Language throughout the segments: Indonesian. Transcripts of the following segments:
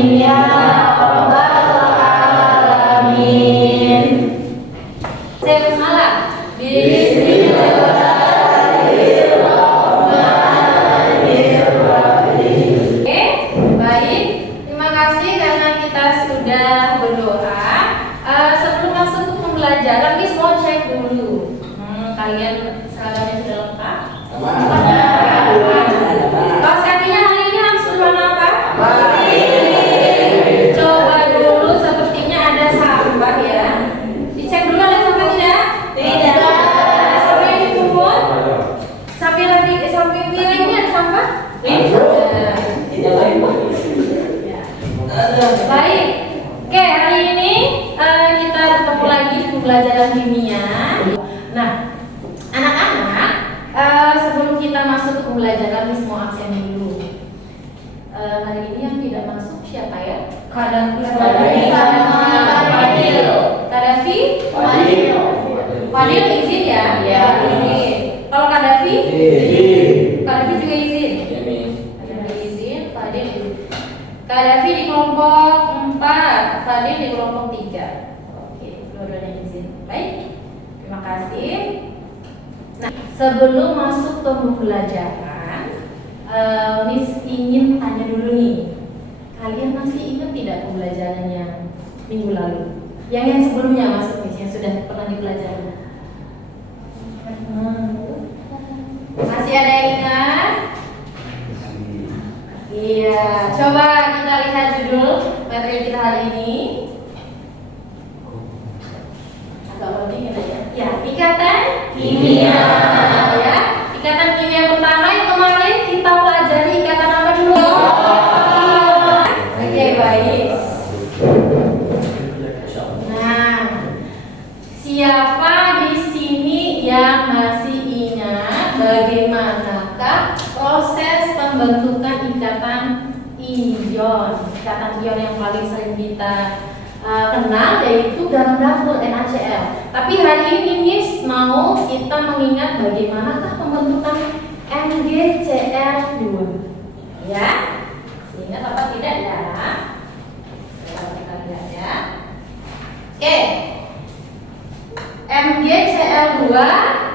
Amin ya rabbal alamin. Saya basmalah. Bismillahirrahmanirrahim. Oke, baik. Terima kasih karena kita sudah berdoa. Sebelum masuk ke pembelajaran, Miss mau cek dulu. Kalian seragamnya sudah lengkap? Kaos kakinya hari ini harus berwarna apa? Coba dulu, sepertinya ada sampah ya. Dicek dulu ada sampah tidak? Tidak. Sampai di pungut? Sampai lagi sampai piringnya ada sampah? Tidak. Baik. Oke, hari ini kita bertemu lagi di pembelajaran kimia. Nah, anak-anak, sebelum kita masuk ke pembelajaran, Miss mau absen dulu. Hari ini yang tidak masuk siapa ya? Kadafi sama Fadil. Kadafi? Fadil izin ya? Iya. Kalau Kadafi? Kadafi juga izin? Kadafi izin, Fadil izin. Kadafi di kelompok 4, Fadil di kelompok 3. Oke, dua-duanya izin. Baik, terima kasih. Nah, sebelum masuk ke pembelajaran, Miss ingin tanya dulu nih, kalian masih ingat tidak pembelajaran yang minggu lalu? Yang sebelumnya masuk Miss, yang sudah pernah dipelajari? Masih ada yang ingat? Iya, coba kita lihat judul materi kita hari ini. Agak penting ya? Ya, ikatan kimia. Ya, ikatan kimia pertama yang kemarin kita pelajari ikatan apa dulu? Oke, baik. Nah, siapa di sini yang masih ingat bagaimanakah proses pembentukan ikatan ion? Ikatan ion yang paling sering kita kenal yaitu garam dapur NaCl. Tapi hari ini Miss mau kita mengingat bagaimanakah pembentukan NaCl2. Ya, ingat apa tidak ya? Coba kita lihat ya. Oke, NaCl2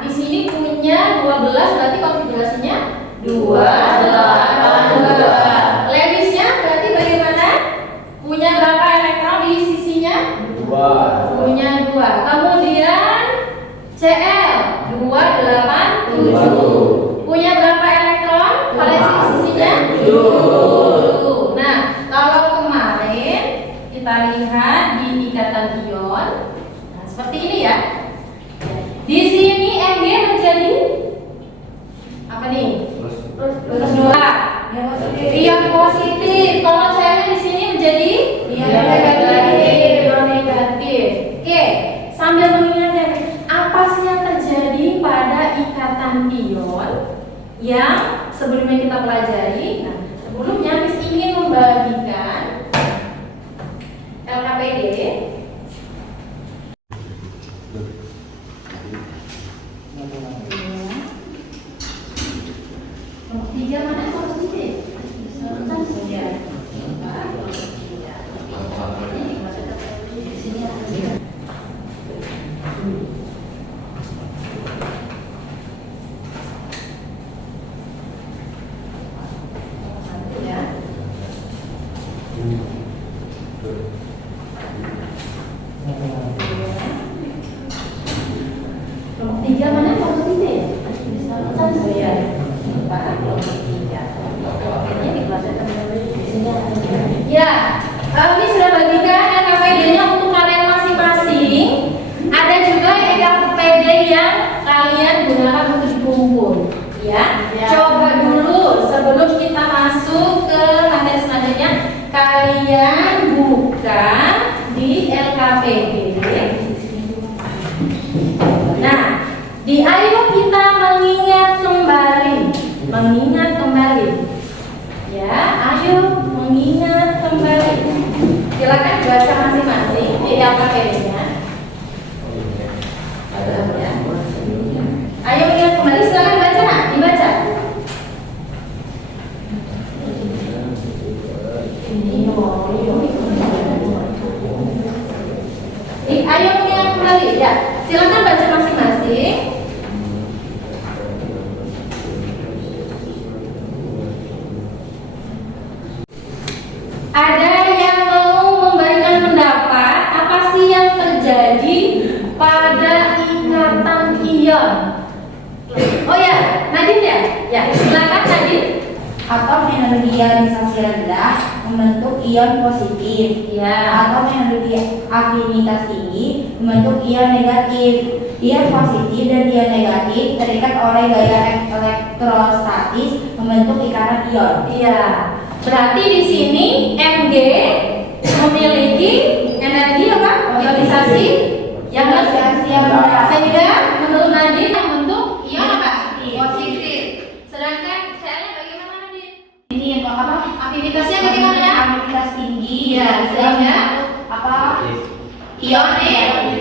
di sini punya 12, berarti konfigurasinya 282. Lewis-nya berarti bagaimana? Punya berapa elektron di sisinya? 2. Punya 2. Kemudian Cl 287. Punya berapa elektron? Pada sisinya 7. Nah, kalau kemarin kita lihat di ikatan ion, nah seperti ini ya. Di sini Mg menjadi apa nih? Plus 2. Ion positif. Kalau Cl di sini menjadi ion negatif. Oke, sambil mengingatnya, apa sih yang terjadi pada ikatan ion yang sebelumnya kita pelajari? Nah, sebelumnya Miss ingin membagikan LKPD. Nomor 3 mana nomor 3? Ya, ini sudah bagikan LKPD-nya untuk kalian masing-masing. Ada juga LKPD yang kalian gunakan untuk dikumpul. Ya, coba dulu sebelum kita masuk ke materi selanjutnya, kalian buka di LKPD. Nah, di ayo kita mengingat kembali. Ya, ayo mengingat kembali. Silakan baca masing-masing di LKPD-nya. Ayo mengingat kembali, silakan baca, dibaca. Ayo mengingat kembali ya. Silakan baca masing-masing. Ada yang mau memberikan pendapat apa sih yang terjadi pada ikatan ion? Oh ya, Nadine ya? Ya, silakan Nadine. Atom energi ionisasi rendah membentuk ion positif, Ya. atom energi afinitas tinggi membentuk ion negatif. Ion positif dan ion negatif terikat oleh gaya elektrostatis membentuk ikatan ion. Iya. Berarti di sini Mg memiliki energi apa? Ionisasi yang rendah. Sehingga menurut Nadine yang bentuk ion apa? Positif. Sedangkan Cl-nya bagaimana Nadine? Ini apa? Afinitasnya bagaimana ya? Afinitas tinggi. Iya, sehingga apa? ion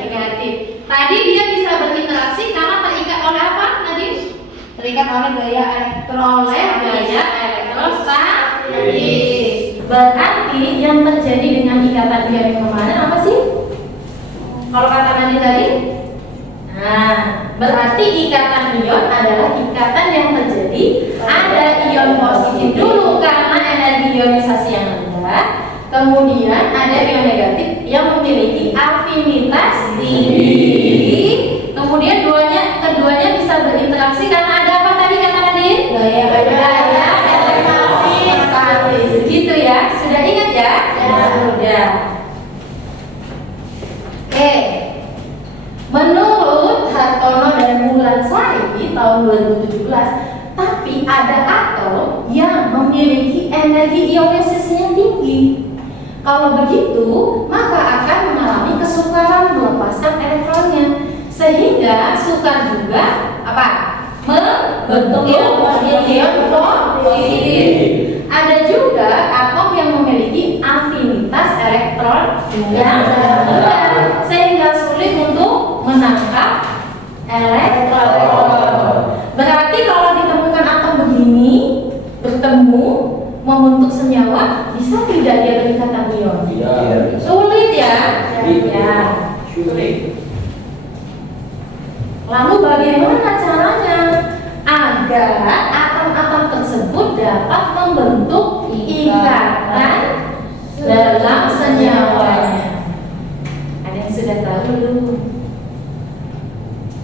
negatif. Tadi dia bisa berinteraksi karena terikat oleh apa Nadine? Terikat oleh gaya elektrostatis. Berarti yang terjadi dengan ikatan ion yang kemarin apa sih? Kalau kata Nadine tadi? Nah, berarti ikatan ion adalah ikatan yang terjadi ada ion positif dulu karena energi ionisasi yang rendah, kemudian ada ion negatif yang memiliki afinitas tinggi, kemudian keduanya bisa berinteraksi karena ada apa tadi kata Nadine? Gaya elektrostatis. Gitu ya, sudah ingat ya? Sudah. Oke. Menurut Hartono dan Mulansari tahun 2017, tapi ada atom yang memiliki energi ionisasinya tinggi. Kalau begitu, maka akan mengalami kesukaran melepaskan elektronnya, sehingga sukar juga apa? Membentuk ion positif. Ada juga atom yang memiliki afinitas elektron yang rendah, sehingga sulit untuk menangkap elektron. Berarti kalau ditemukan atom begini bertemu membentuk senyawa, bisa tidak dia berikatan ion? Iya. Sulit ya? Ya. Sulit. Lalu bagaimana caranya agar atom-atom tersebut dapat membentuk ikatan dalam senyawanya? Ada yang sudah tahu belum?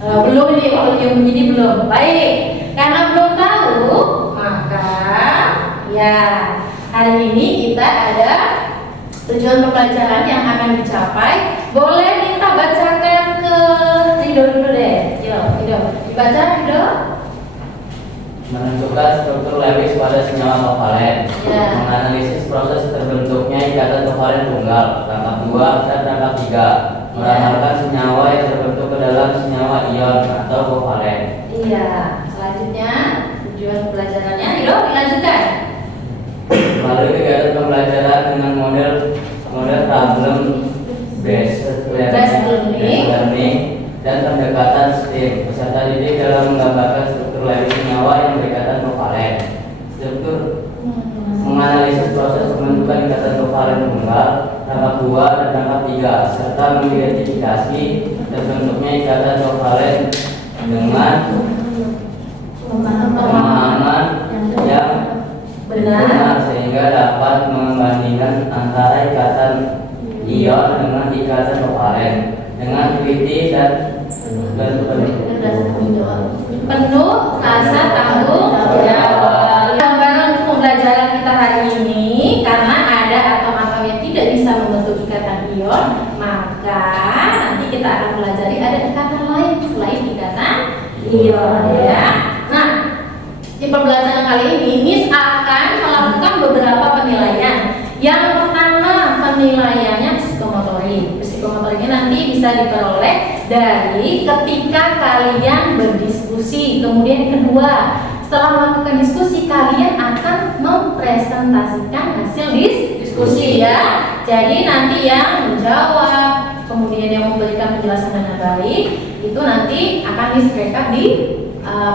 Belum ini waktu yang menjadi belum. Baik, karena belum tahu, maka ya hari ini kita ada tujuan pembelajaran yang akan dicapai. Boleh minta bacakan ke Rido dulu deh. Rido, dibaca Rido. Menentukan struktur Lewis pada senyawa kovalen. Ya. Menganalisis proses terbentuknya ikatan kovalen tunggal. Rangkap 2 dan rangkap 3. Meramalkan senyawa yang terbentuk ke dalam senyawa ion atau kovalen. Iya. Selanjutnya tujuan pembelajarannya Rido dilanjutkan. Melalui kegiatan pembelajaran dengan model problem based learning dan pendekatan STEAM, peserta didik dalam menggambarkan struktur Lewis senyawa yang berikatan kovalen. Struktur menganalisis proses pembentukan ikatan kovalen tunggal, rangkap 2 dan rangkap 3, serta mengidentifikasi terbentuknya ikatan kovalen dengan pemahaman yang benar sehingga dapat membandingkan antara ikatan ion dengan ikatan kovalen dengan teliti dan penuh rasa tanggung jawab. Gambaran untuk pembelajaran kita hari ini, karena ada atom-atom yang tidak bisa membentuk ikatan ion, maka nanti kita akan pelajari ada ikatan lain selain ikatan ion ya. Nah, di pembelajaran kali ini Miss akan melakukan beberapa penilaian. Yang pertama penilaiannya psikomotorik. Psikomotoriknya nanti bisa diperoleh dari ketika kalian berdiskusi. Kemudian yang kedua, setelah melakukan diskusi kalian akan mempresentasikan hasil diskusi ya. Jadi nanti yang menjawab, kemudian yang memberikan penjelasan dengan baik, itu nanti akan direkap di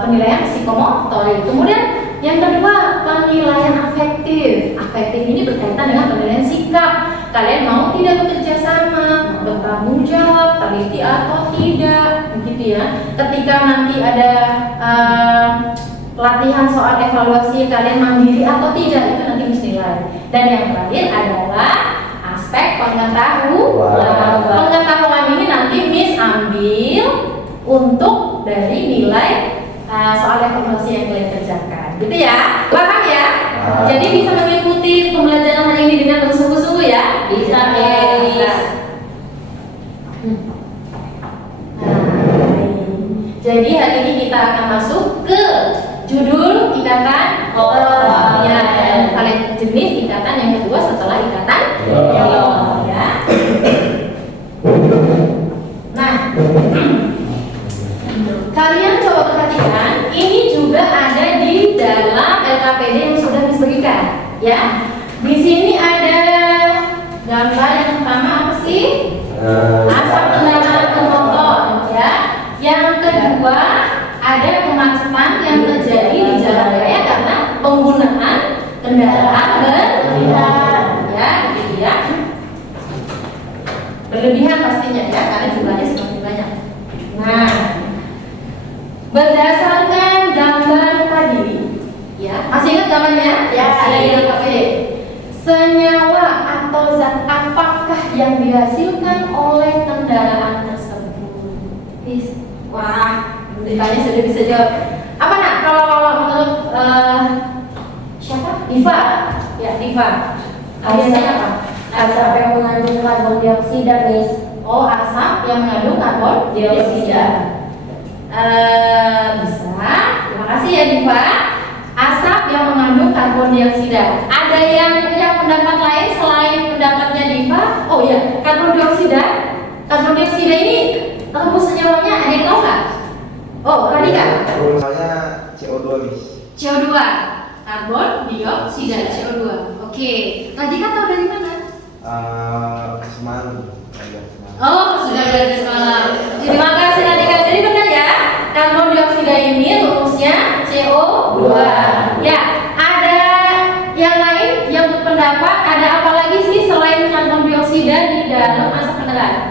penilaian psikomotorik. Kemudian yang kedua, penilaian afektif. Afektif ini berkaitan dengan penilaian sikap. kalian mau tidak bekerja sama, bertanggung jawab, teliti atau tidak, begitu ya. Ketika nanti ada latihan soal evaluasi, kalian mandiri atau tidak, itu nanti Miss nilai. Dan yang terakhir adalah aspek pengetahuan. Pengetahuan ini nanti Miss ambil untuk dari nilai soal evaluasi yang kalian kerjakan, gitu ya. Paham ya? Jadi bisa mengikuti pembelajaran hari ini dengan bersungguh-sungguh ya? Bisa, bisa. Jadi hari ini kita akan masuk ke judul ikatan ya, kalian jenis ikatan yang kedua setelah ikatan ya. Nah, kalian coba perhatikan, ini juga ada di dalam LKPD yang sudah disebutkan, ya. Di sini ada gambar yang pertama apa sih? Asap kendaraan bermotor, ya. Yang kedua ada kemacetan yang terjadi di jalan raya karena penggunaan kendaraan berlebihan, ya, gitu ya. Berlebihan pastinya ya, karena jumlahnya semakin banyak. Nah, berdasarkan gambar tadi, ya, masih ingat gambarnya? Ya, oke. Senyawa atau zat apakah yang dihasilkan oleh kendaraan tersebut? Wah, ditanya sudah bisa jawab. Apa nak? Kalau menurut siapa? Diva. Ya, Diva. Biasanya apa? Asap yang mengandung karbon dioksida, Miss. Oh, asap yang mengandung karbon dioksida. Bisa. Terima kasih ya Diva. Asap yang mengandung karbon dioksida. Ada yang pendapat lain selain pendapatnya Diva? Oh ya, karbon dioksida. Karbon dioksida ini rumus senyawanya ada yang tahu nggak? Oh, Radika. Rumusnya CO2, Miss. CO2. Karbon dioksida CO2. Oke. Radika tahu dari mana? Semalam. Oh, sudah belajar semalam. Terima kasih Radika. Jadi benar ya, karbon dioksida ini rumusnya CO2. Ya, ada yang lain yang berpendapat ada apa lagi sih selain karbon dioksida di dalam asap kendaraan?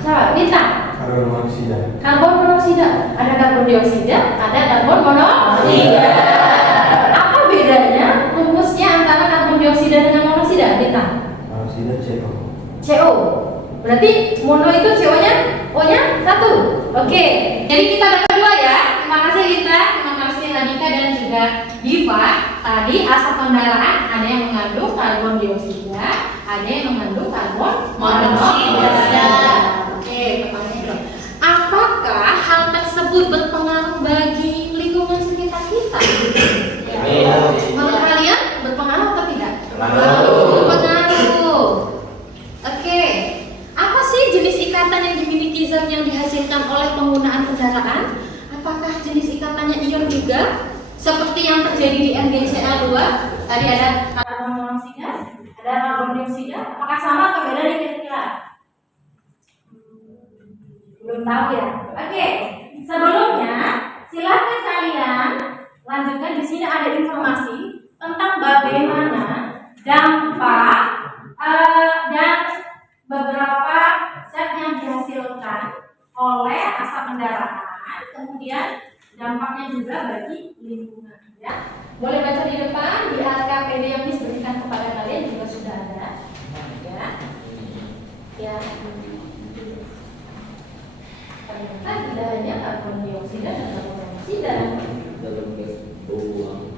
Siapa? Bintang. Karbon monoksida. Karbon monoksida. Ada karbon dioksida, ada karbon monoksida. Apa bedanya rumusnya antara karbon dioksida dengan monoksida? Bintang. Monoksida CO. CO. Berarti mono itu CO-nya O-nya 1. Oke. Jadi kita ada kedua ya. Terima kasih Lita, terima kasih Radika dan juga Diva. Tadi asap kendaraan ada yang mengandung karbon dioksida, ada yang mengandung karbon monoksida. Oke, pertanyaannya. Apakah hal tersebut berpengaruh bagi lingkungan sekitar kita? Ya. Menurut kalian berpengaruh atau tidak? Berpengaruh. Oke. Apa sih jenis ikatan yang dimiliki zat yang dihasilkan oleh penggunaan kendaraan? Apakah jenis ikatannya ion juga? Seperti yang terjadi di NGCl2, tadi ada karbon monoksida, ada karbon dioksida. Apakah sama atau beda nih kira-kira? Belum tahu ya. Oke. Sebelumnya, silakan kalian lanjutkan. Di sini ada informasi tentang bagaimana dampak dan beberapa zat yang dihasilkan oleh asap kendaraan, kemudian dampaknya juga bagi lingkungan. Ya, boleh baca di depan di LKPD yang diberikan kepada kalian juga sudah ada. Ya, ya. Ternyata tidak hanya karbon dioksida dan karbon monoksida. Dalam gas buang.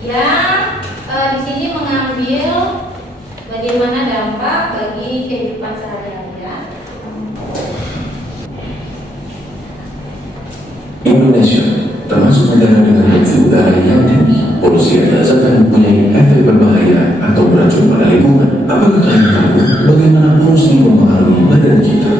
yang di sini mengambil bagaimana dampak bagi kehidupan sehari-hari ya. Indonesia termasuk negara dengan polusi udara yang tinggi. Polusi adalah zat yang mempunyai efek berbahaya atau beracun pada lingkungan. Apakah kalian tahu bagaimana polusi mempengaruhi badan kita?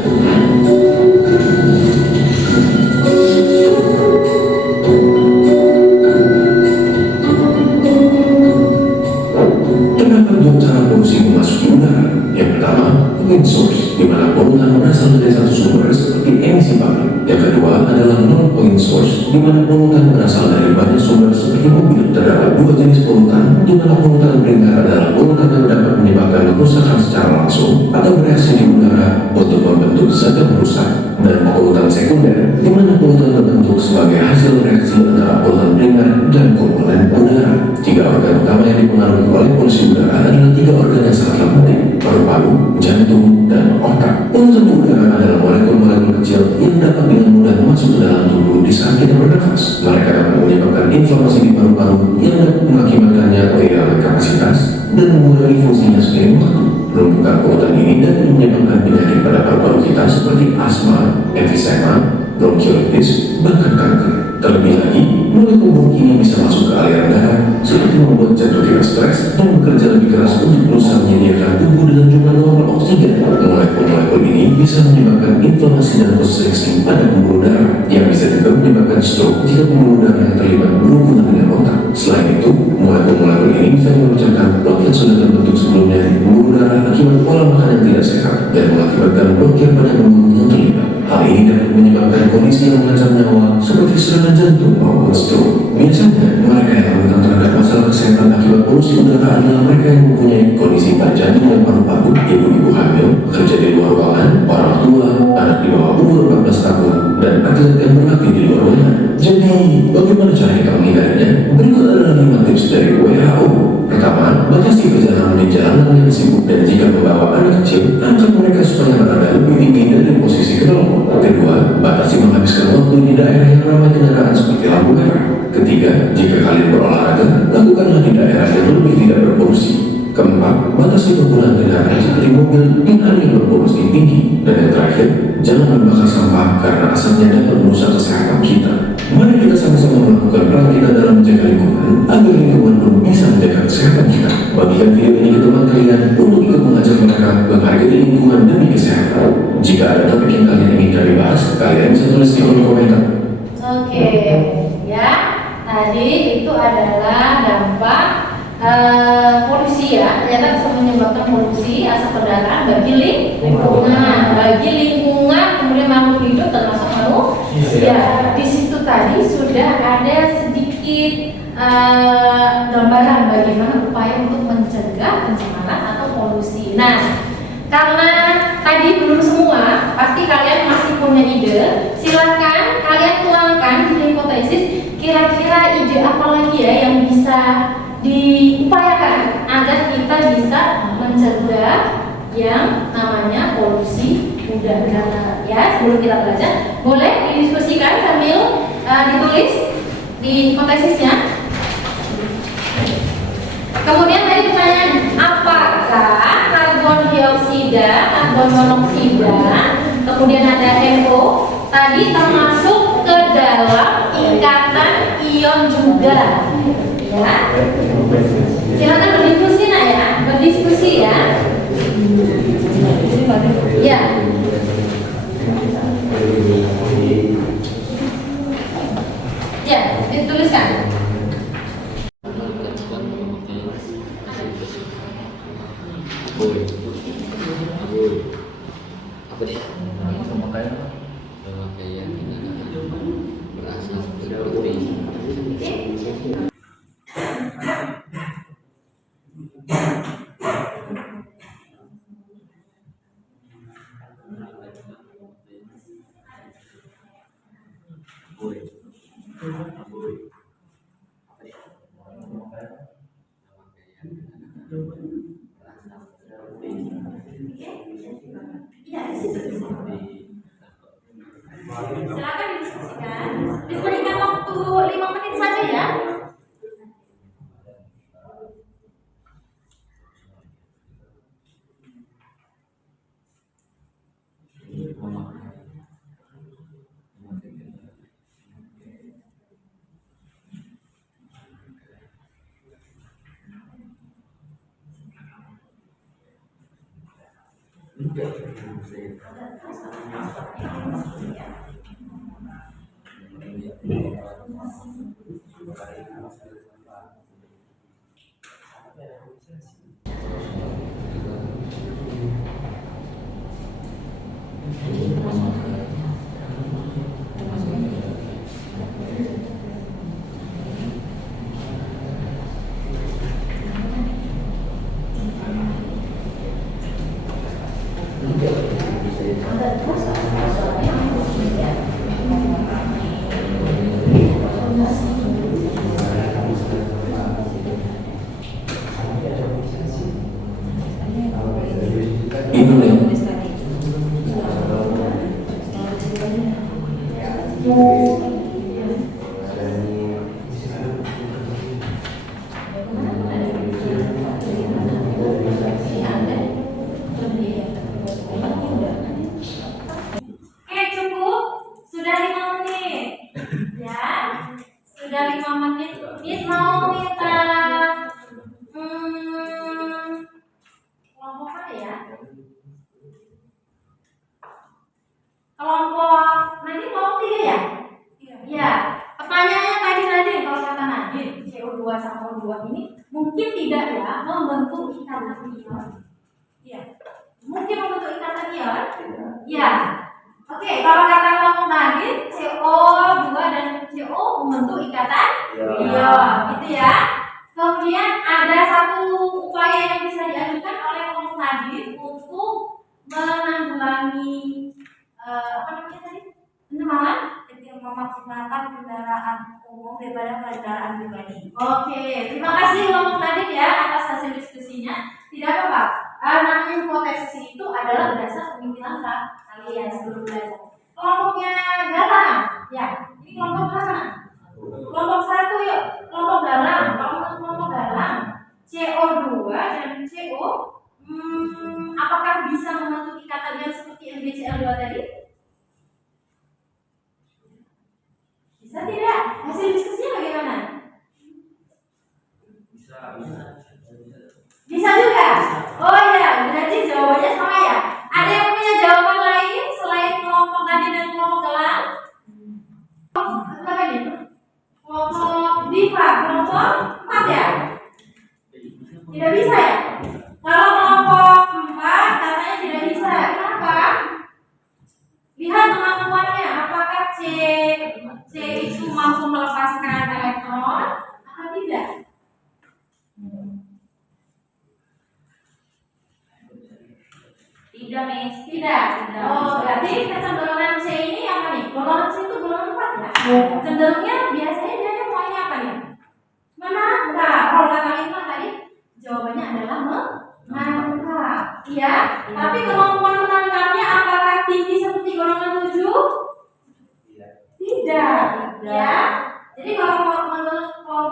Terdapat dua cara polusi memasuki udara. Yang pertama, point source, di mana polutan berasal dari satu sumber seperti emisi pabrik. Yang kedua adalah non-point source, di mana polutan berasal dari banyak sumber seperti mobil. Terdapat dua jenis polutan, di mana polutan primer adalah polutan yang dapat menyebabkan kerusakan secara langsung atau bereaksi di udara untuk membentuk zat yang merusak, dan polutan sekunder, di mana polutan terbentuk sebagai hasil reaksi antara polutan primer dan komponen udara. Tiga organ utama yang dipengaruhi oleh polusi udara adalah tiga organ yang sangat penting: paru-paru, jantung, dan otak. Polutan udara adalah molekul-molekul kecil yang dapat dengan mudah masuk ke dalam tubuh di saat kita bernafas. Mereka dapat menyebabkan inflamasi di paru-paru yang dapat mengakibatkannya kehilangan kapasitas dan mengurangi fungsinya seiring waktu. Penumpukan polutan ini dapat menyebabkan penyakit pada paru-paru kita seperti asma, emfisema, bronkiolitis, bahkan kanker. Terlebih lagi, molekul buruk ini bisa masuk ke aliran darah, seperti membuat jantung kita stres dan bekerja lebih keras untuk berusaha menyediakan tubuh dengan jumlah normal oksigen. Molekul-molekul ini bisa menyebabkan inflamasi dan konstriksi pada pembuluh darah, yang bisa juga menyebabkan stroke jika pembuluh darah yang terlibat berhubungan dengan otak. Selain itu, molekul-molekul ini bisa memecahkan blok yang sudah terbentuk sebelumnya di pembuluh darah akibat pola makan yang tidak sehat dan mengakibatkan blokir pada pembuluh yang terlibat. Hal ini dapat menyebabkan kondisi yang mengancam nyawa seperti serangan jantung maupun stroke. Biasanya, mereka yang rentan terhadap masalah kesehatan akibat polusi udara adalah mereka yang mempunyai kondisi pada jantung dan paru-paru, ibu-ibu hamil, pekerja di luar ruangan, orang tua, anak di bawah umur 14 tahun, dan atlet yang berlatih di luar ruangan. Jadi, bagaimana cara kita menghindarinya? Berikut adalah 5 tips dari WHO. Pertama, batasi perjalanan di jalanan yang sibuk, dan jika membawa anak kecil, angkat mereka supaya berada lebih tinggi dari posisi kedua. Kedua, batasi menghabiskan waktu di daerah yang ramai kendaraan seperti lampu merah. Ketiga, jika kalian berolahraga, lakukanlah di daerah yang lebih tidak berpolusi. Keempat, batasi penggunaan kendaraan seperti mobil di hari yang berpolusi tinggi. Dan yang terakhir, jangan membakar sampah karena asapnya dapat merusak kesehatan kita. Mari kita sama-sama melakukan peran kita dalam menjaga lingkungan agar lingkungan pun bisa menjaga kesehatan kita. Bagikan video ini ke teman kalian untuk ikut mengajak mereka menghargai lingkungan demi kesehatan. Jika ada topik yang kalian inginkan dibahas, kalian bisa tulis di kolom komentar. Oke, ya. Tadi itu adalah dampak polusi ya. Ternyata bisa menyebabkan polusi asap kendaraan bagi lingkungan, kemudian makhluk hidup termasuk manusia. Di situ tadi sudah ada sedikit gambaran bagaimana upaya untuk mencegah pencemaran atau polusi. Nah, karena tadi belum semua, pasti kalian masih punya ide. Silakan kalian tuangkan di hipotesis, kira-kira ide apa lagi ya yang bisa diupayakan agar kita bisa mencegah yang namanya polusi udara. Ya, sebelum kita belajar, boleh didiskusikan sambil ditulis di hipotesisnya. Kemudian tadi pertanyaan, apakah karbon dioksida, karbon monoksida, kemudian ada NO tadi termasuk ke dalam ikatan ion juga? Ya, silakan berdiskusi ya. Ya. Ya, dituliskan. Apa deh? Pemakaian berasal dari Silakan didiskusikan. Diberikan waktu 5 menit saja ya. Indonesia. Oke, cukup. Sudah 5 menit. Ya. Sudah 5 menit. Miss mau minta kelompok apa ya? Kelompok nanti kelompok 3 ya? Iya. Pertanyaannya tadi Nadine, kalau kata Nadine, CO2 sama O2 ini mungkin tidak ya membentuk ikatan ion. Iya. Mungkin membentuk ikatan ion? Iya. Oke, kalau kata kelompok Nadine, CO2 dan CO membentuk ikatan ion, gitu ya. Kemudian ada satu upaya yang bisa diajukan oleh kelompok Nadine untuk menanggulangi apa namanya tadi? Penyemaran dengan memaksimalkan kendaraan umum daripada kendaraan pribadi. Oke, terima kasih kelompok Nadine ya atas hasil diskusinya. Tidak apa-apa. Namanya hipotesis itu adalah berdasar pemikiran kalian sebelum belajar. Kelompoknya Galang, ya. Ini kelompok mana? Kelompok 1 yuk. Kelompok Galang. Kalau menurut kelompok Galang, CO2 dan CO apakah bisa membentuk ikatan ion seperti NaCl2 tadi? Bisa tidak? Hasil diskusinya bagaimana? Bisa juga? Oh iya, berarti jawabannya sama ya? Ada yang punya jawaban lain selain kelompok tadi dan kelompok Galang? Apa nih? Kelompok Diva, kelompok 4 ya? Tidak bisa ya? Kalau kelompok 4 katanya tidak bisa. Kenapa? Lihat kemampuannya, apakah C itu mampu melepaskan elektron atau tidak? Tidak, Miss. Tidak. Oh, berarti kecenderungan C ini apa nih? Golongan C itu golongan 4 ya? Cenderungnya biasanya dia maunya apa nih? Menangkap. Kalau kata Lima tadi jawabannya adalah menangkap. Iya. Tapi kemampuan menangkapnya apakah tinggi seperti golongan 7? Tidak. Ya. Jadi kalau menurut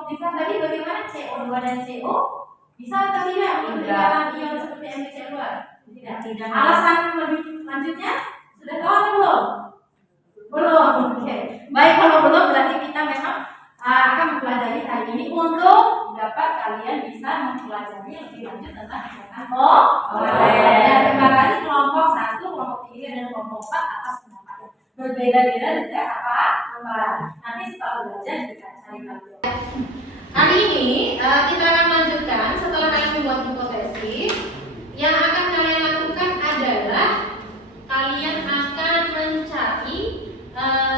Diva tadi bagaimana CO2 dan CO? Bisa atau tidak membentuk ikatan ion seperti NaCl2? Tidak. Alasan lebih lanjutnya sudah tahu atau belum? Belum. Oke. Baik, kalau belum berarti kita memang akan mempelajari hari ini untuk dapat kalian bisa mempelajari lebih lanjut tentang ikatan ya, terima kasih kelompok 1, kelompok 3 dan kelompok 4 atas pendapatnya. Berbeda-beda setiap apa? Nanti setelah belajar kita cari pelajaran. Hari ini kita akan lanjutkan setelah kalian membuat hipotesis. Yang akan kalian lakukan adalah kalian akan mencari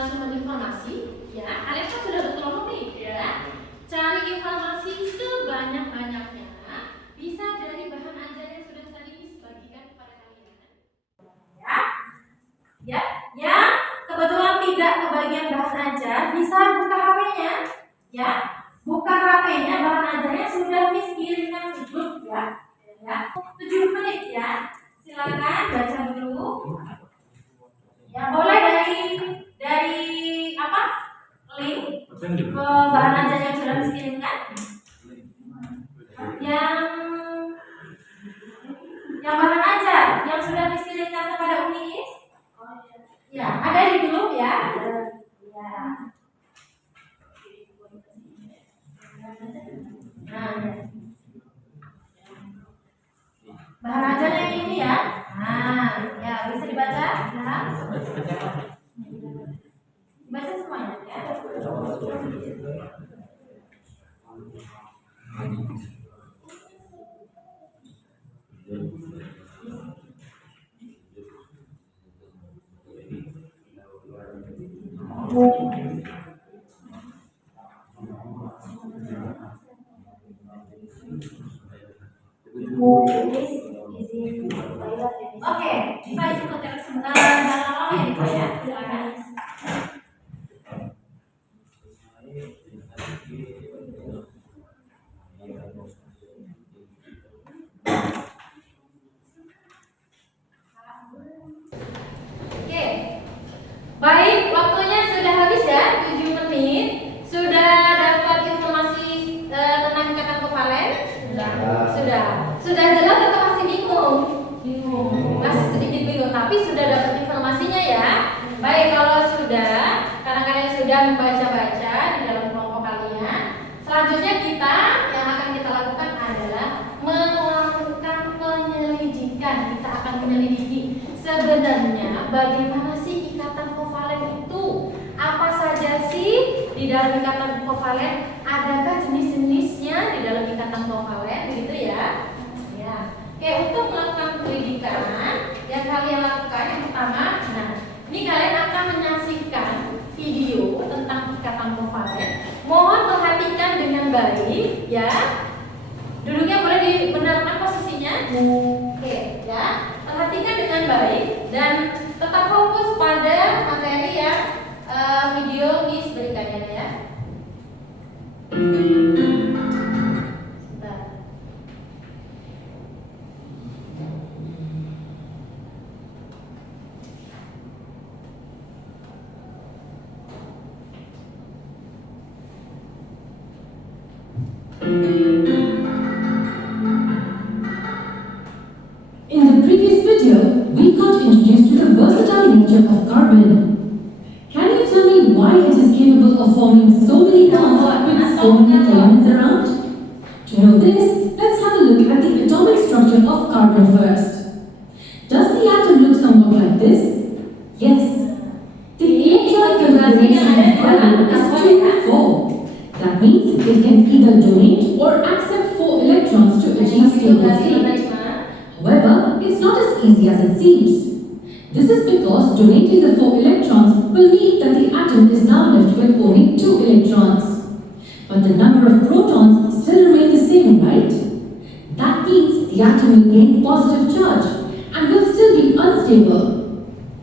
sumber informasi, ya. Kalian kan sudah berkelompok nih, ya. Cari informasi sebanyak-banyaknya, bisa dari bahan ajar yang sudah tadi dibagikan kepada kalian. Ya, yang kebetulan tidak kebagian bahan ajar, bisa buka HP-nya, ya. Buka HP-nya, bahan ajarnya sudah kirimkan ke grup, ya. 7 menit ya. Silakan baca dulu. Ya, boleh dari apa? Link ke bahan ajar yang sudah dikirimkan. Yang bahan ajar yang sudah dikirimkan kepada Unis. Ya, ada di grup ya. Ya. Nah, ya. Bahan ajar yang ini ya. Nah, Nah, ya bisa dibaca? Nah, baca semuanya ya. Oke, Diva ikut ya sebentar. Jangan lama ya Diva ya. Silakan. Oke. Baik, waktunya sudah habis ya, 7 menit. Sudah dapat informasi tentang ikatan kovalen? Sudah. Sudah jelas atau masih bingung? Bingung. Masih sedikit bingung, tapi sudah dapat informasinya ya. Baik, kalau sudah, karena kalian sudah membaca-baca di dalam kelompok kalian, selanjutnya kita yang akan kita lakukan adalah melakukan penyelidikan. Kita akan menyelidiki sebenarnya bagaimana sih ikatan kovalen itu? Apa saja sih di dalam ikatan kovalen? Adakah jenis-jenisnya di dalam ikatan kovalen? Begitu ya? Ya. Oke, untuk melakukan penyelidikan yang kalian lakukan yang pertama, nah ini kalian akan menyaksikan video tentang ikatan kovalen. Mohon perhatikan dengan baik ya. Duduknya boleh dibenarkan posisinya. Oke, ya. Perhatikan dengan baik dan tetap fokus pada materi yang video Miss berikannya ya. Sebentar. In the previous video, we got introduced to the versatile nature of carbon. Can you tell me why it is capable of forming so many bonds with so many elements around? To know this, let's have a look at the atomic structure of carbon first. Does the atom look somewhat like this? Yes. The electron configuration of carbon is 2-4. That means it can either donate or accept 4 electrons to achieve stable state. However, it's not as easy as it seems. This is because donating the 4 electrons will mean that the atom is now left with only 2 electrons. But the number of protons still remain the same, right? That means the atom will gain positive charge and will still be unstable.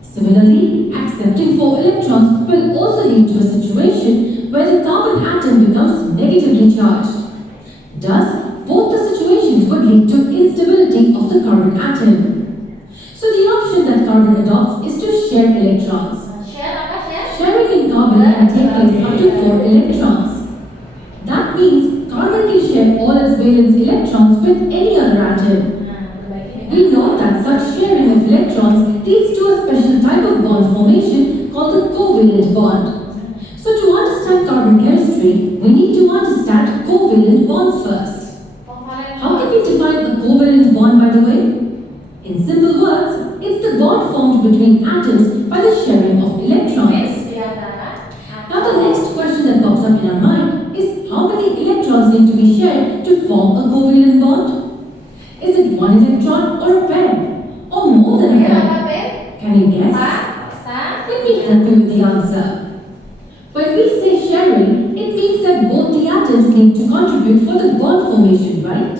Similarly, accepting 4 electrons will also lead to a situation where the carbon atom becomes negatively charged. Thus, both the situations would lead to instability of the carbon atom. So the option that carbon adopts is to share electrons. Share apa share? Sharing in carbon can take place up to 4 electrons. That means carbon can share all its valence electrons with any other atom. We know that such sharing of electrons leads to a special type of bond formation called the covalent bond. So to understand carbon chemistry, we need to understand covalent bonds first. How can we define a covalent bond, by the way? In simple words, it's the bond formed between atoms by the sharing of electrons. Now the next question that pops up in our mind is how many electrons need to be shared to form a covalent bond? Is it 1 electron or a pair? Or more than a pair? Can you guess? Let me help you with the answer. When we say sharing, it means that both the atoms need to contribute for the bond formation, right?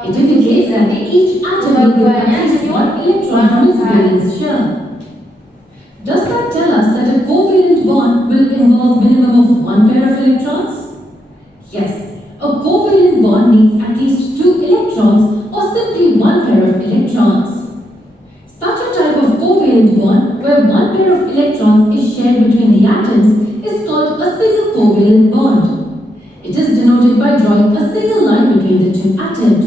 It indicates that each atom will give at least 1 electron from its valence shell. Does that tell us that a covalent bond will involve minimum of 1 pair of electrons? Yes, a covalent bond needs at least 2 electrons or simply 1 pair of electrons. Such a type of covalent bond where 1 pair of electrons is shared between the atoms is called a single covalent bond. It is denoted by drawing a single line between the 2 atoms.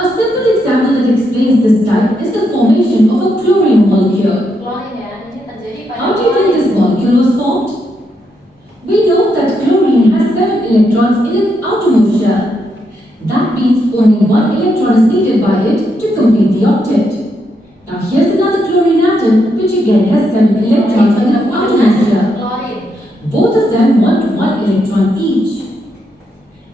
A simple example that explains this type is the formation of a chlorine molecule. How do you think this molecule was formed? We know that chlorine has 7 electrons in its outermost shell. That means only 1 electron is needed by it to complete the octet. Now here's another chlorine atom which again has 7 electrons in the outer measure. Klorin. Both of them want 1 electron each.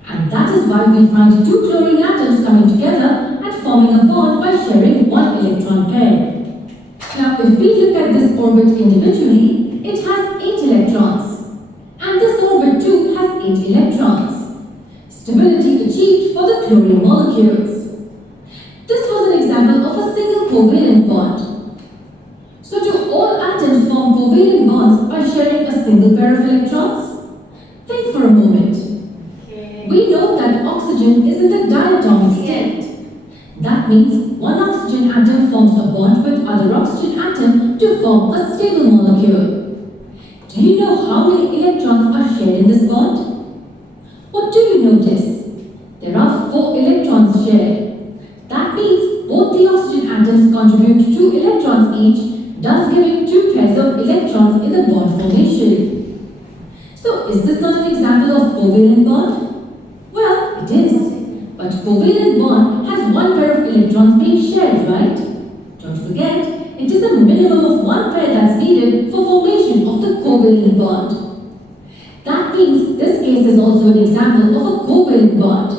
And that is why we find two chlorine atoms coming together and forming a bond by sharing 1 electron pair. Now if we look at this orbit individually, it has 8 electrons. And this orbit too has 8 electrons. Stability achieved for the chlorine molecules. This was an example of a single covalent bond. So do all atoms form covalent bonds by sharing a single pair of electrons? Think for a moment. Okay. We know that oxygen is in the diatomic state. That means one oxygen atom forms a bond with other oxygen atom to form a stable molecule. Do you know how many electrons are shared in this bond? What do you notice? There are 4 electrons shared. That means both the oxygen atoms contribute 2 electrons each, thus giving 2 pairs of electrons in the bond formation. So is this not an example of covalent bond? Well, it is. But covalent bond has 1 pair of electrons being shared, right? Don't forget, it is a minimum of 1 pair that's needed for formation of the covalent bond. That means this case is also an example of a covalent bond.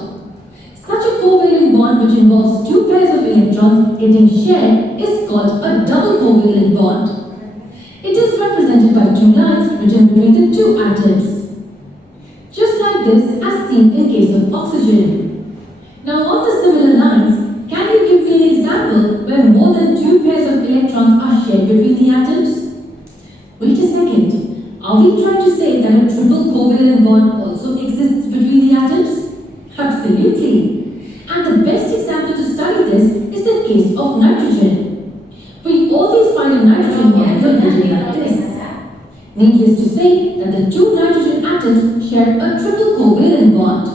Such a covalent bond which involves 2 pairs of electrons getting shared is called a double covalent bond. It is represented by 2 lines written between the 2 atoms. Just like this as seen in case of oxygen. Now on the similar lines, can you give me an example where more than 2 pairs of electrons are shared between the atoms? Wait a second. Are we trying to say that a triple covalent bond also exists between the atoms? Absolutely. And the best example to study this is the case of nitrogen. We always find a nitrogen molecule written like this. Needless to say that the 2 nitrogen atoms share a triple covalent bond.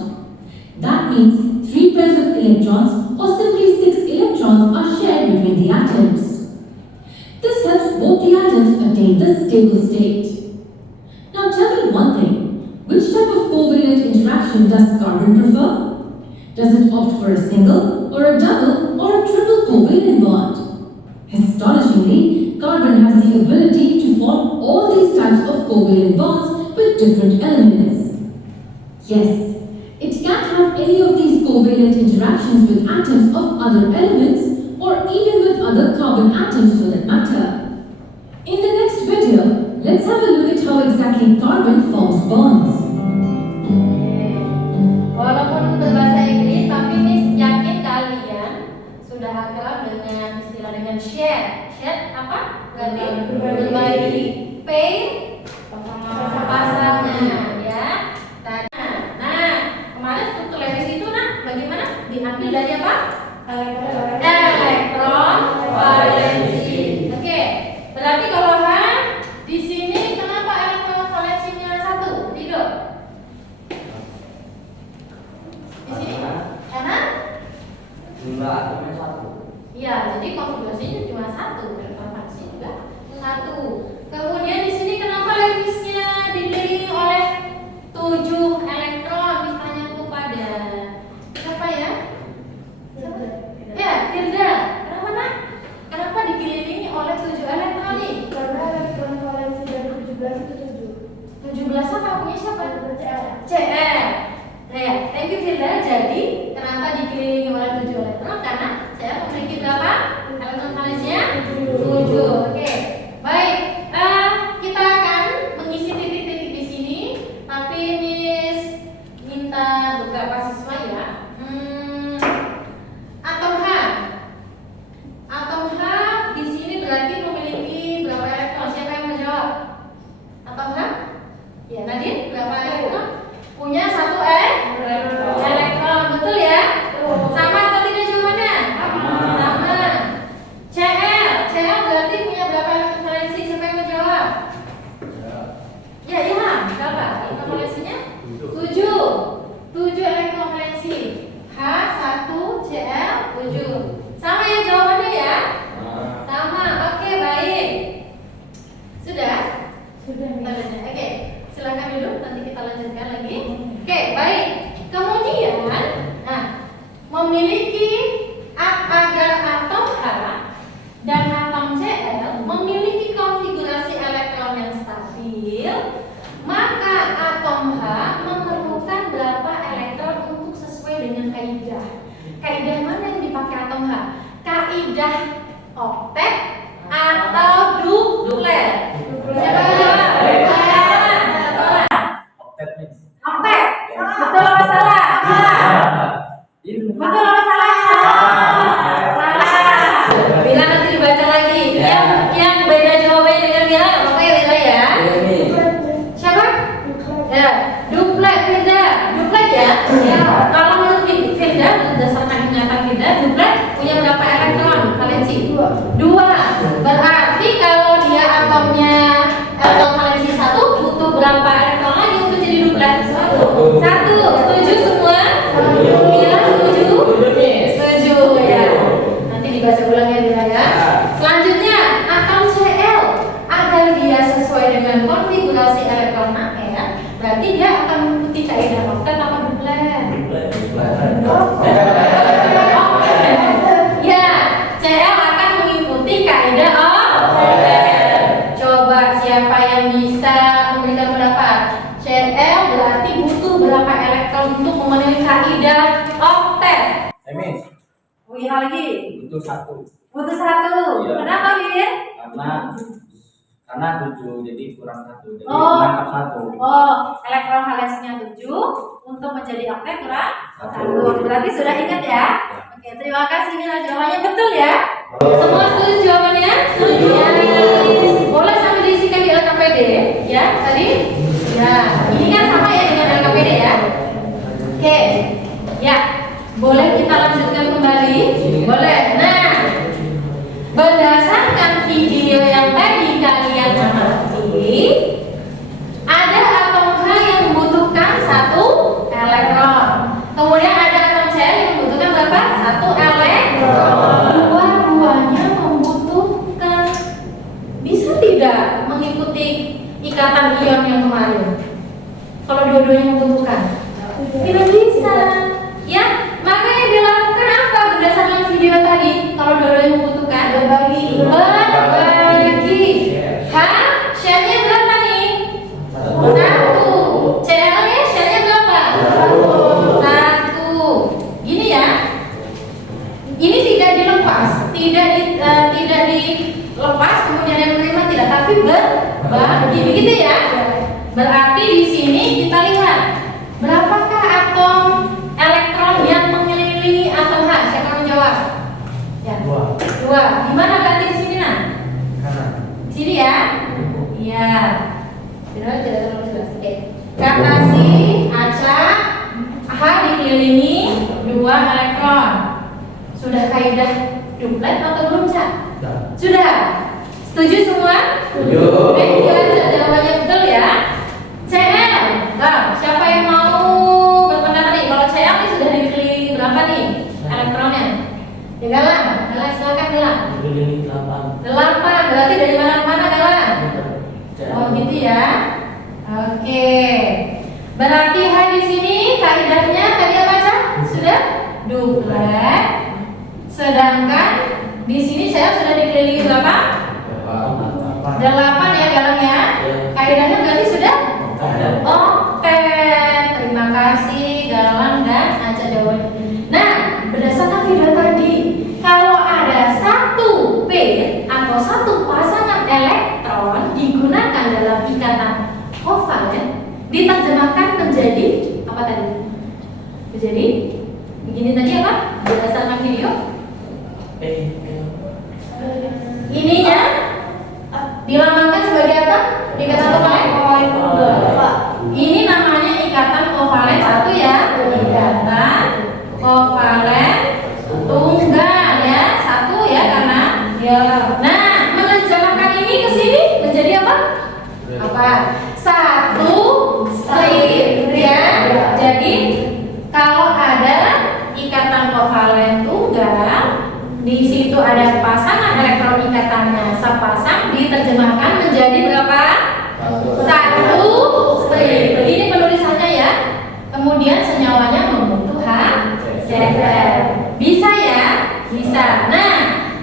That means 3 pairs of electrons or simply 6 electrons are shared between the atoms. This helps both the atoms attain the stable state. Now tell me one thing, which type of covalent interaction does carbon prefer? Does it opt for a single, or a double, or a triple covalent bond? Astonishingly, carbon has the ability to form all these types of covalent bonds with different elements. Yes, it can have any of these covalent interactions with atoms of other elements, or even with other carbon atoms for that matter. In the next video, let's have a look at how exactly carbon forms bonds. Walaupun berbahasa Inggris, tapi Miss yakin kalian sudah akrab dengan istilah dengan share. Share apa? Berbagi. Pay pasangan, ya. Nah, kemarin struktur Lewis itu bagaimana? Diambil dari apa? Elektron valensi. Oke. Berarti kalau di sini kenapa elektron valensinya 1? Tidak. Di sini karena jumlah atomnya 1. iya, jadi konfigurasinya cuma 1, elektron valensi juga 1. Kemudian di sini kenapa Lewisnya dikelilingi oleh 7 elektron? Misalnya kepada siapa ya? Ya, Firda. Kenapa nak? Kenapa dikelilingi oleh 7 elektron nih? Karena elektron valensi dari 17 itu 7. 17 apa punya siapa? CR. CR. Nah ya, thank you Firda. Jadi, kenapa dikelilingi oleh 7 elektron? Karena CR memiliki berapa? Elektron valensinya 7. Oke. Baik. Kita akan mengisi titik-titik di sini, tapi Miss minta beberapa siswa ya. Atom H. Atom H di sini berarti memiliki berapa elektron? Siapa yang menjawab? Atom H? Ya, Nadine, berapa elektron? Punya 1 elektron, betul ya? Sama atau tidak jawabannya? Sama. CL berarti punya berapa elektron valensi? Siapa yang menjawab? Ya, Ilham, berapa? Elektron valensinya? 7 elektron atau enggak? Kaidah oktet atau duplet? Siapa yang jawab? Oktet. Betul apa salah? Betul apa salah? Salah. Bila nanti dibaca lagi. Yang beda jawabannya dengan dia, oke beda ya. Siapa? Ya, duplet Firda. Duplet ya. Ya. Kalau menurut Firda berdasarkan ingatan Firda, duplet punya berapa elektron? Valensi? Dua. Berarti kalau dia atomnya elektron valensi 1 butuh berapa elektron lagi untuk jadi duplet? 1. Setuju semua? Bila setuju? Setuju ya. Nanti dibaca ulang ya Bila ya. Selanjutnya atom Cl agar dia sesuai dengan konfigurasi elektron AR, berarti dia akan mengikuti kaidah oktet atau duplet? Ya, Cl akan mengikuti kaidah oktet. Coba siapa yang bisa memberikan pendapat? Cl berarti butuh berapa elektron untuk memenuhi kaidah oktet? Wira lagi. Butuh 1. Butuh 1. Iya. Kenapa, Wir? Karena 7 jadi kurang 1. Jadi Oh. menangkap 1. Oh, elektron valensinya 7 untuk menjadi oktet kurang 1. Berarti sudah ingat ya? Oke, terima kasih Mila, jawabannya betul ya? Semua setuju jawabannya? Setuju. Boleh sambil diisikan di LKPD ya tadi? Ya, ini kan sama ya dengan LKPD ya? Oke. Ya, boleh kita lanjutkan kembali? Boleh. Nah, berdasarkan video yang tadi kalian mengerti, ada atom H yang membutuhkan 1 elektron. Kemudian ada atom Cl yang membutuhkan berapa? 1 elektron. Dua-duanya membutuhkan. Bisa tidak mengikuti ikatan ion yang kemarin? Kalau dua-duanya membutuhkan, tidak bisa. Ya, makanya dilakukan apa berdasarkan video tadi? Kalau dua-duanya membutuhkan, berbagi. Hah? Share-nya berapa nih? 1. Cl-nya share-nya berapa? 1. Gini ya. Ini tidak dilepas, tidak dilepas kemudian yang menerima tidak, tapi berbagi, begitu ya. Berarti di sini kita lihat berapakah atom elektron yang mengelilingi atom H? Siapa yang menjawab? Ya. 2. Gimana ganti di sini nah? Di sini ya? Iya. Tidak terlalu jelas. Oke. Kata si Aca, H dikelilingi 2 elektron. Sudah kaidah duplet atau belum, Cak? Sudah. Setuju semua? Setuju. Oke, kita jawabannya betul ya. Cl. Nah, siapa yang mau berpendapat nih? Kalau Cl ini sudah dikelilingi berapa nih elektronnya? Ya Galang, silakan Galang. 8. Berarti dari mana ke mana Galang? Oh gitu ya. Oke. Berarti H di sini kaidahnya tadi apa Cak? Sudah duplet. Sedangkan di sini saya sudah dikelilingi berapa? 8 ya Galang ya. Kaidahnya berarti sudah oktet. Terima kasih Galang dan Aca jawabannya. Nah, berdasarkan video tadi, kalau ada 1 pair atau 1 pasangan elektron digunakan dalam ikatan kovalen, diterjemahkan menjadi apa tadi? Menjadi begini tadi apa? Berdasarkan video. Ininya dilambangkan sebagai apa? Ikatan kovalen? Ini namanya ikatan kovalen 1 ya. Ikatan kovalen tunggal ya. 1 ya karena ya. Nah, menerjemahkan ini ke sini menjadi apa? Apa? 1 strip ya. Jadi kalau ada ikatan kovalen tunggal, di situ ada pasangan elektron ikatannya sepasang, diterjemahkan menjadi berapa? 1 strip. Begini penulisannya ya. Kemudian senyawanya membentuk HCl. Bisa ya? Bisa. Nah,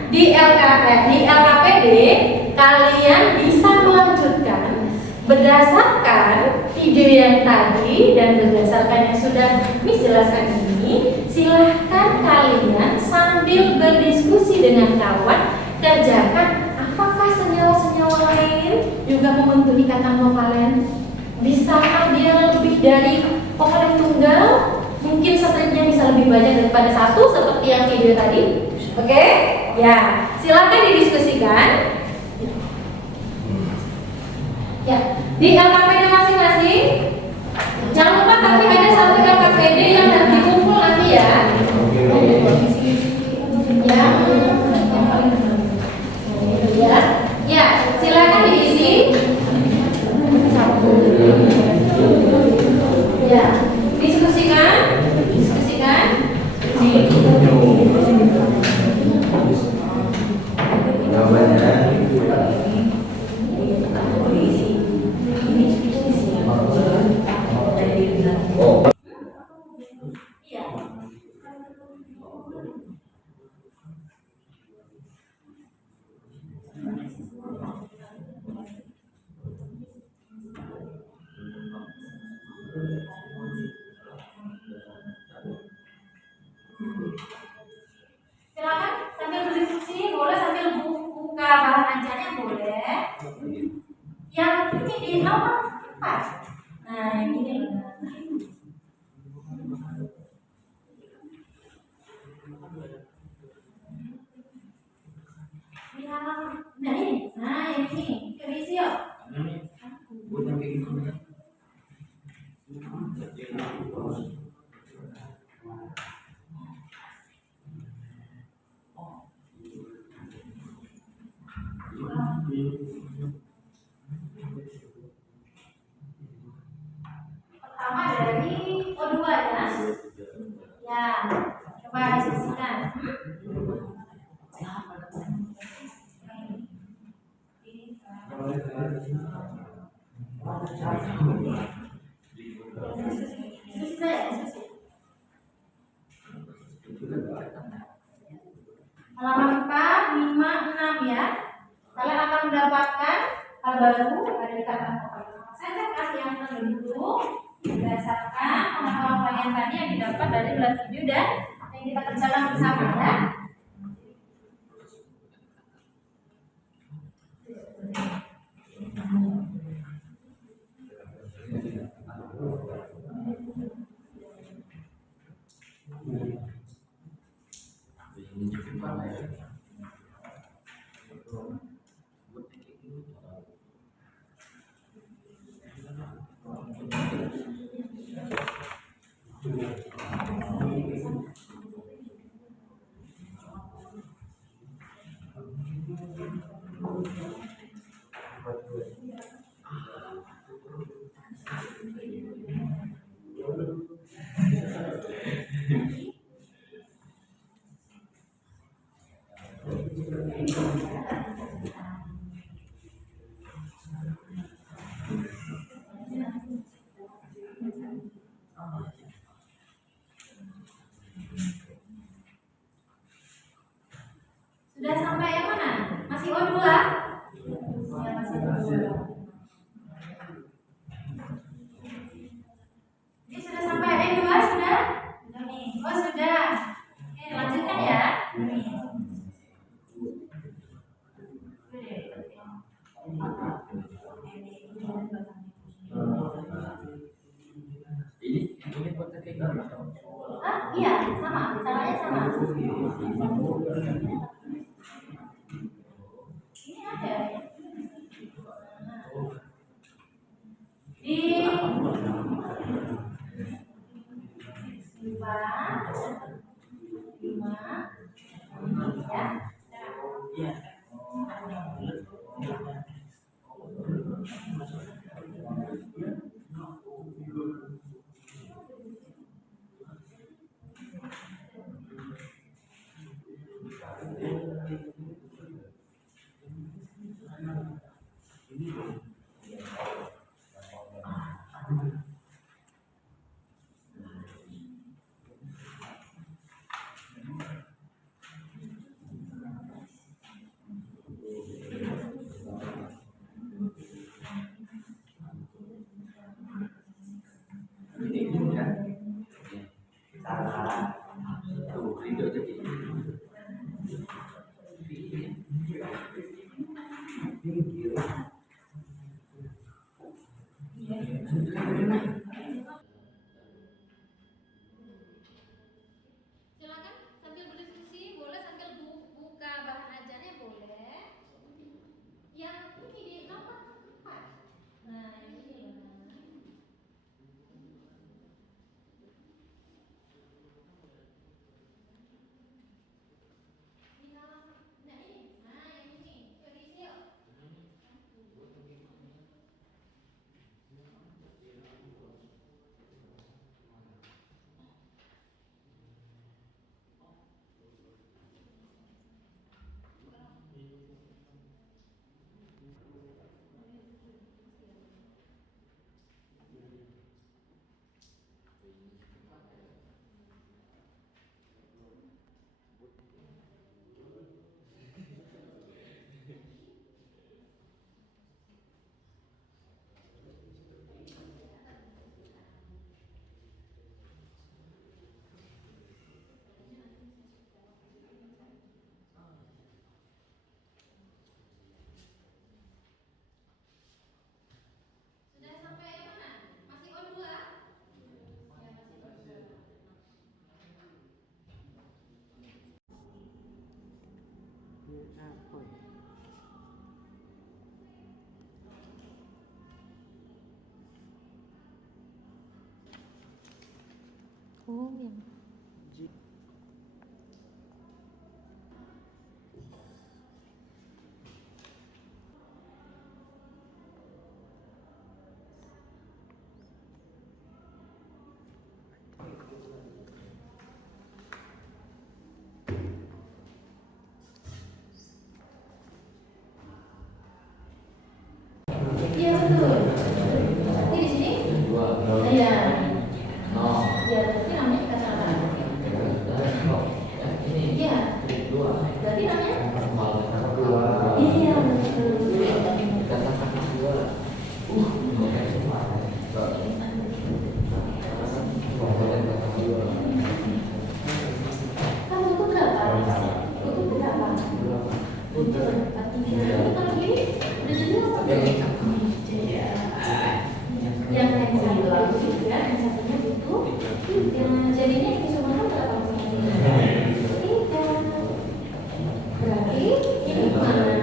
di LKPD kalian bisa melanjutkan berdasarkan video yang tadi dan berdasarkan yang sudah Miss jelaskan ini. Silahkan kalian sambil sambil berdiskusi dengan kawan, kerjakan apakah senyawa-senyawa lain juga membentuk ikatan kovalen. Bisakah dia lebih dari kovalen tunggal? Mungkin stripnya bisa lebih banyak daripada satu seperti yang video tadi. Oke? Ya, silakan didiskusikan. Ya, di LKPD masing-masing. Jangan lupa tapi ada satu LKPD yang nanti kumpul nanti ya. Ya, silakan diisi. Ya, diskusikan. Silakan sambil berdiskusi, boleh sambil buka bahan ajarnya boleh. Yang ini di nomor 4. Nah, yang ini benar. Nah ini, yang ini, diisi yuk. Pertama dari O2 ya. Ya, coba diskusikan. Halaman 4, 5, 6 ya. Kalian akan mendapatkan hal baru dari kata kovalen. Saya kasih yang dulu berdasarkan pengetahuan kalian tadi yang didapat dari belas video dan yang kita kerjakan bersama ya. Sudah sampai yang mana? Masih O2? Ya, masih O2. Ini sudah sampai E2 sudah? Oh sudah. Oke, lanjutkan ya. Ini kotak kayak Iya, sama. Caranya sama. Ini ada. Di lima, ya. Oh, yang iya betul. Ini di sini? Dua. Iya. No. Iya, berarti namanya kacamata. Ini. Iya. Dua. Berarti namanya? Dua. Iya betul. Kata-kata dua. Bukan semua. Kamu butuh berapa? Butuh berapa? Butuh 4. Kalau ini udah jadi apa? Yang satu juga, yang satunya butuh. Yang jadinya ini semua berapa? 3. Berarti ini mana?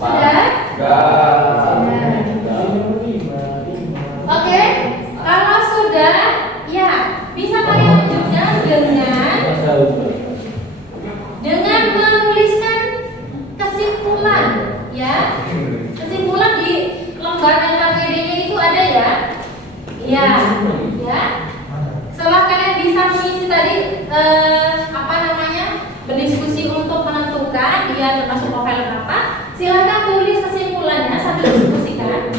Kalian Oke, kalau sudah, ya bisa kalian lanjutkan dengan menuliskan kesimpulan, ya. Kesimpulan di lembar LKPD-nya itu ada ya, ya, ya. Setelah kalian bisa mengisi tadi berdiskusi untuk menentukan dia termasuk profil apa, silakan tulis kesimpulannya sambil diskusikan.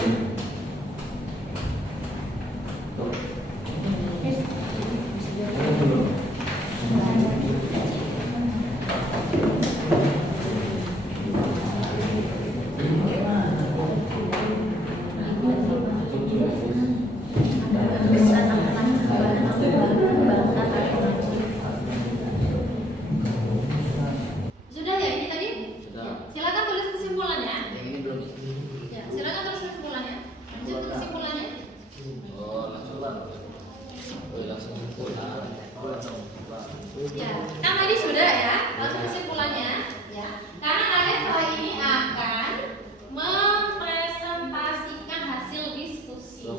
Sudah ya ini tadi? Silakan tulis kesimpulannya. Yang ini belum. Ya, silakan tulis kesimpulannya. Lanjut ke kesimpulannya. Oh, langsung bang. Oh, langsung pulang. Ya, kan tadi sudah ya, langsung kesimpulannya. Ya, karena kalian setelah ini akan mempresentasikan hasil diskusi. Ya.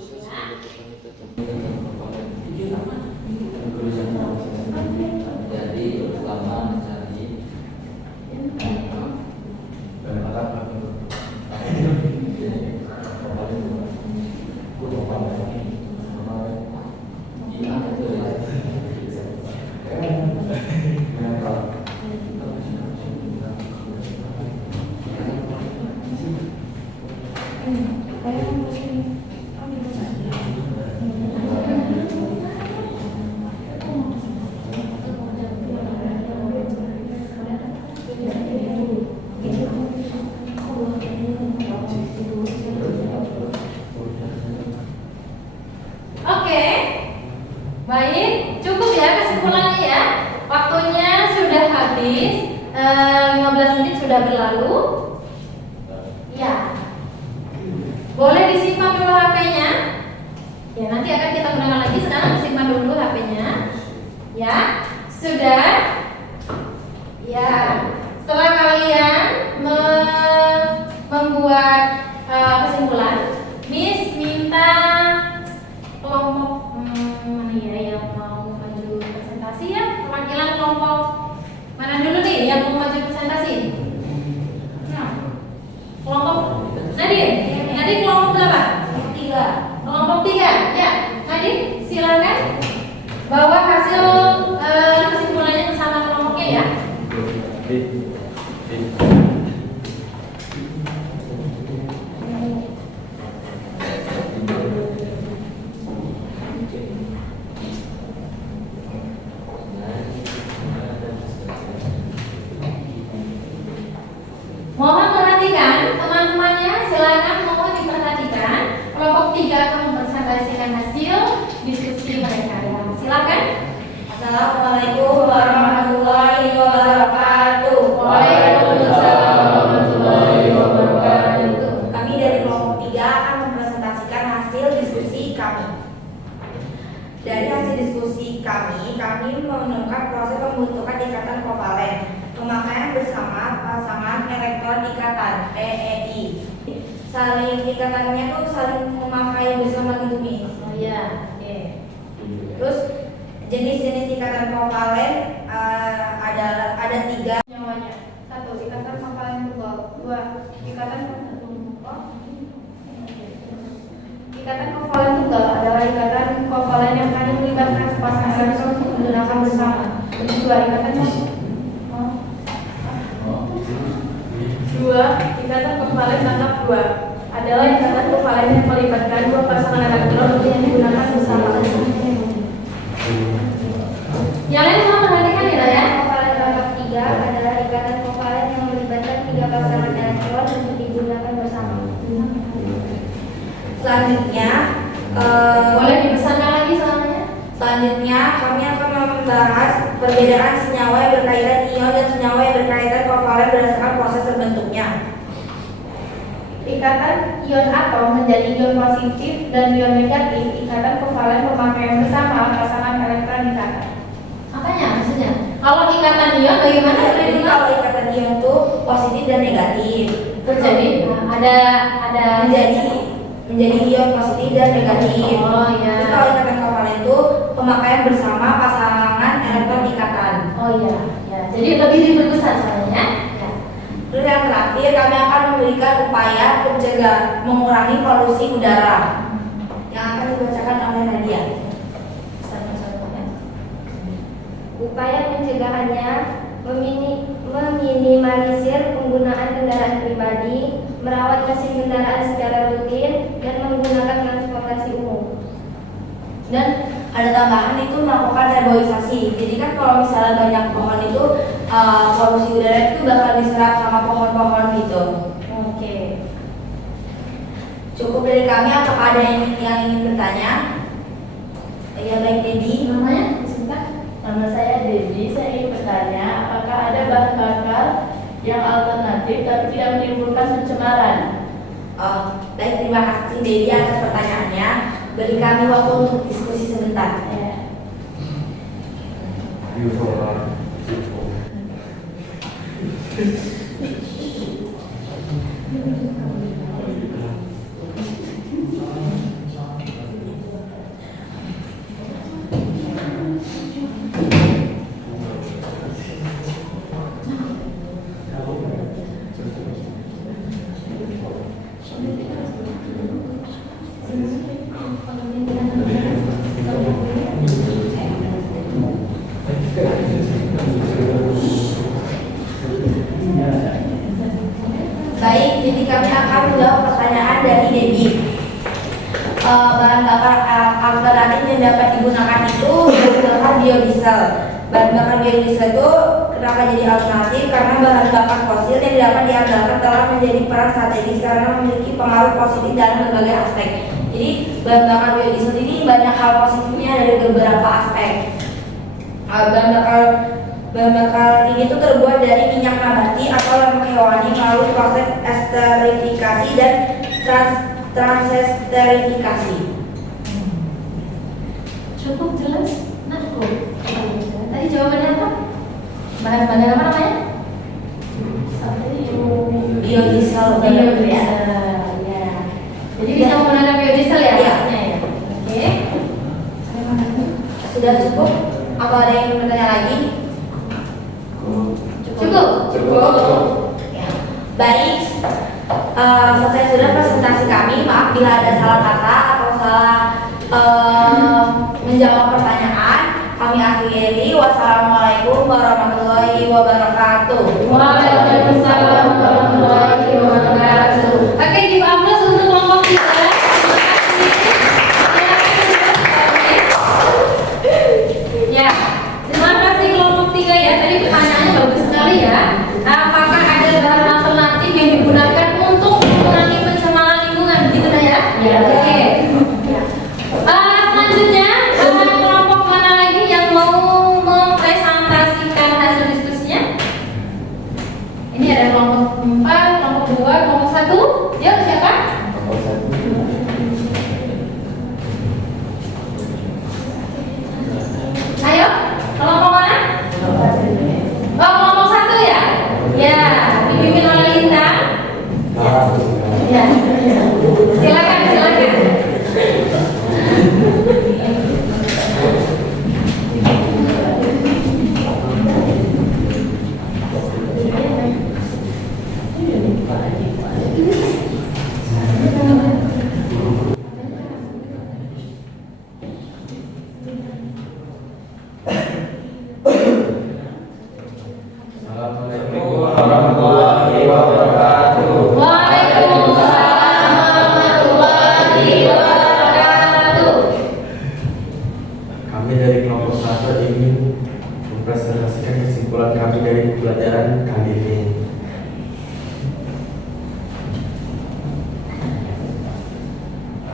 Jadi selama mencari Oke, baik, cukup ya kesimpulannya ya. Waktunya sudah habis, 15 menit sudah berlalu. Ya, boleh disimpan dulu HP-nya. Ya, nanti akan kita gunakan lagi. Sekarang simpan dulu HP-nya. Ya, sudah. Ya, setelah kalian membuat kesimpulan, Miss minta kelompok mana ya yang mau maju presentasi ya, perwakilan kelompok mana dulu nih yang mau maju presentasi? Nah, kelompok tadi kelompok berapa? 3. Kelompok 3 Bawa hasil kesimpulannya bersama kelompoknya ya. Mohon perhatikan teman-temannya, silakan mohon diperhatikan. Kelompok 3 akan mempresentasikan hasil diskusi mereka ya. Silakan. Assalamualaikum warahmatullahi wabarakatuh. Waalaikumsalam warahmatullahi wabarakatuh. Kami dari kelompok 3 akan mempresentasikan hasil diskusi kami. Dari hasil diskusi kami menemukan proses pembentukan ikatan kovalen, pemakaian bersama pasangan elektron ikatan (PEI). Saling ikatannya tuh saling memakai bersama gitu nih. Oh iya, oke. Terus jenis-jenis ikatan kovalen ada 3. Nyawanya. 1. Ikatan kovalen tunggal. 2. Ikatan Ikatan kovalen tunggal adalah ikatan kovalen yang saling melibatkan sepasang elektron untuk menggunakan bersama. 2. Ikatan kovalen tangkap 2 adalah ikatan kovalen yang melibatkan dua pasangan elektron yang digunakan bersama. Yang lain mohon perhatikan ya. Kovalen tangkap 3 adalah ikatan kovalen yang melibatkan 3 pasangan elektron untuk digunakan bersama. Selanjutnya Boleh dibesarkan lagi soalnya. Selanjutnya kami akan membahas perbedaan senyawa yang berkaitan ion dan senyawa yang berkaitan kovalen berdasarkan proses terbentuknya. Ikatan ion atom menjadi ion positif dan ion negatif. Ikatan kovalen pemakaian bersama pasangan elektron ikatan. Apanya maksudnya? Kalau ikatan ion bagaimana? Jadi kalau ikatan ion itu positif dan negatif. Jadi ada menjadi ion positif dan negatif. Oh iya. Jadi kalau ikatan kovalen itu pemakaian bersama pasangan elektron ikatan. Oh iya, ya. Jadi lebih diperbesar soalnya. Ya. Terus yang terakhir kami akan memberikan upaya mencegah mengurangi polusi udara yang akan dibacakan oleh Nadia. Upaya pencegahannya meminimalisir penggunaan kendaraan pribadi, merawat mesin kendaraan secara rutin, dan menggunakan transportasi umum. Dan ada tambahan itu melakukan reboisasi. Jadi kan kalau misalnya banyak pohon itu polusi udara itu bakal diserap sama pohon-pohon gitu. Oke. Cukup dari kami. Apakah ada yang ingin bertanya? Ya baik, Dedi. Namanya disebutkan? Nama saya Dedi, saya ingin bertanya, apakah ada bahan bakar yang alternatif tapi tidak menimbulkan pencemaran? Baik, terima kasih Dedi atas pertanyaannya. Beri kami waktu untuk diskusi sebentar. Baik, jadi kami akan menjawab pertanyaan dari Dedi. Bahan bakar alternatif yang dapat digunakan itu bahan bakar biodiesel. Bahan bakar biodiesel itu kenapa jadi alternatif? Karena bahan bakar fosil yang dapat diandalkan telah menjadi peran strategis karena memiliki pengaruh positif dalam berbagai aspek. Jadi bahan bakar biodiesel ini banyak hal positifnya dari beberapa aspek. Bahan bakar ini tuh terbuat dari minyak nabati atau lemak hewani melalui proses esterifikasi dan transesterifikasi. Cukup jelas, Natko. Tadi jawabannya apa? Bahan-bahan apa namanya? Biodiesel. Biodiesel. Ya. Jadi bisa menggunakan biodiesel ya? Iya. Oke. Sudah cukup? Apa ada yang ingin bertanya lagi? Cukup. Ya. Baik. Selesai sudah presentasi kami. Maaf bila ada salah kata atau salah menjawab pertanyaan. kami akhiri. Wassalamualaikum warahmatullahi wabarakatuh. Waalaikumsalam warahmatullahi wabarakatuh. Oke, give applause untuk kelompok 3. Ya, terima kasih kelompok 3 ya. Tadi pertanyaannya bagus sekali ya. Apakah ada bahan alternatif yang digunakan untuk mengurangi pencemaran lingkungan? Gitu kan ya? Ya. Oke. Selanjutnya, kelompok mana lagi yang mau mempresentasikan hasil diskusinya? Ini ada kelompok 4, kelompok 2, kelompok 1. Yuk, siapa? Ayo, kelompok mana? Oh, kelompok 1 ya? Ya, dipimpin oleh Linda. Ya. Silakan, silakan. Assalamualaikum warahmatullahi wabarakatuh. Waalaikumsalam warahmatullahi wabarakatuh. Kami dari kelompok 1 ingin mempresentasikan kesimpulan kami dari pelajaran kali ini.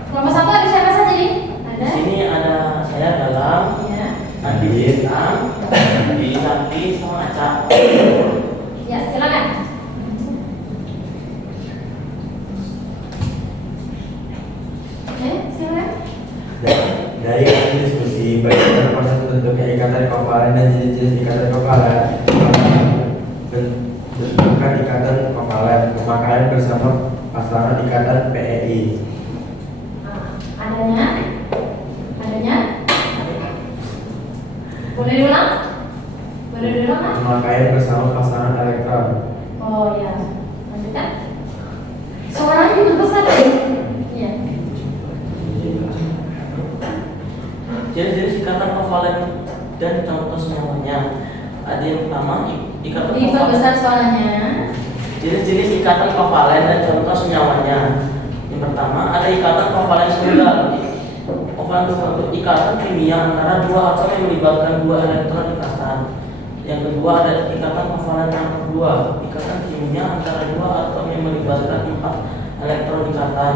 Kelompok 1 ada siapa saja nih? Ada? Di sini ada saya dalam, Ya. Andi Bintang, di Santi sama Aca. Ya, silakan. Silakan. Dari hasil diskusi bagaimana proses terbentuknya ikatan kovalen dan jenis-jenis ikatan kovalen, bentukan ikatan kovalen, pemakaian bersama pasangan ikatan PEI. Adanya? Boleh diulang? Kan? Pemakaian bersama pasangan elektron. Oh ya, lanjutkan. Suaranya juga besar ya? Iya. Jenis-jenis ikatan kovalen dan contoh semuanya. Ada yang pertama ikatan Diperbesar suaranya. Jenis-jenis ikatan kovalen dan contoh senyawanya. Yang pertama ada ikatan kovalen tunggal. Kovalen berbentuk ikatan kimia antara dua atom yang melibatkan dua elektron ikatan. Yang kedua ada ikatan kovalen yang kedua, ikatan kimia antara dua atom yang melibatkan 4 elektron ikatan.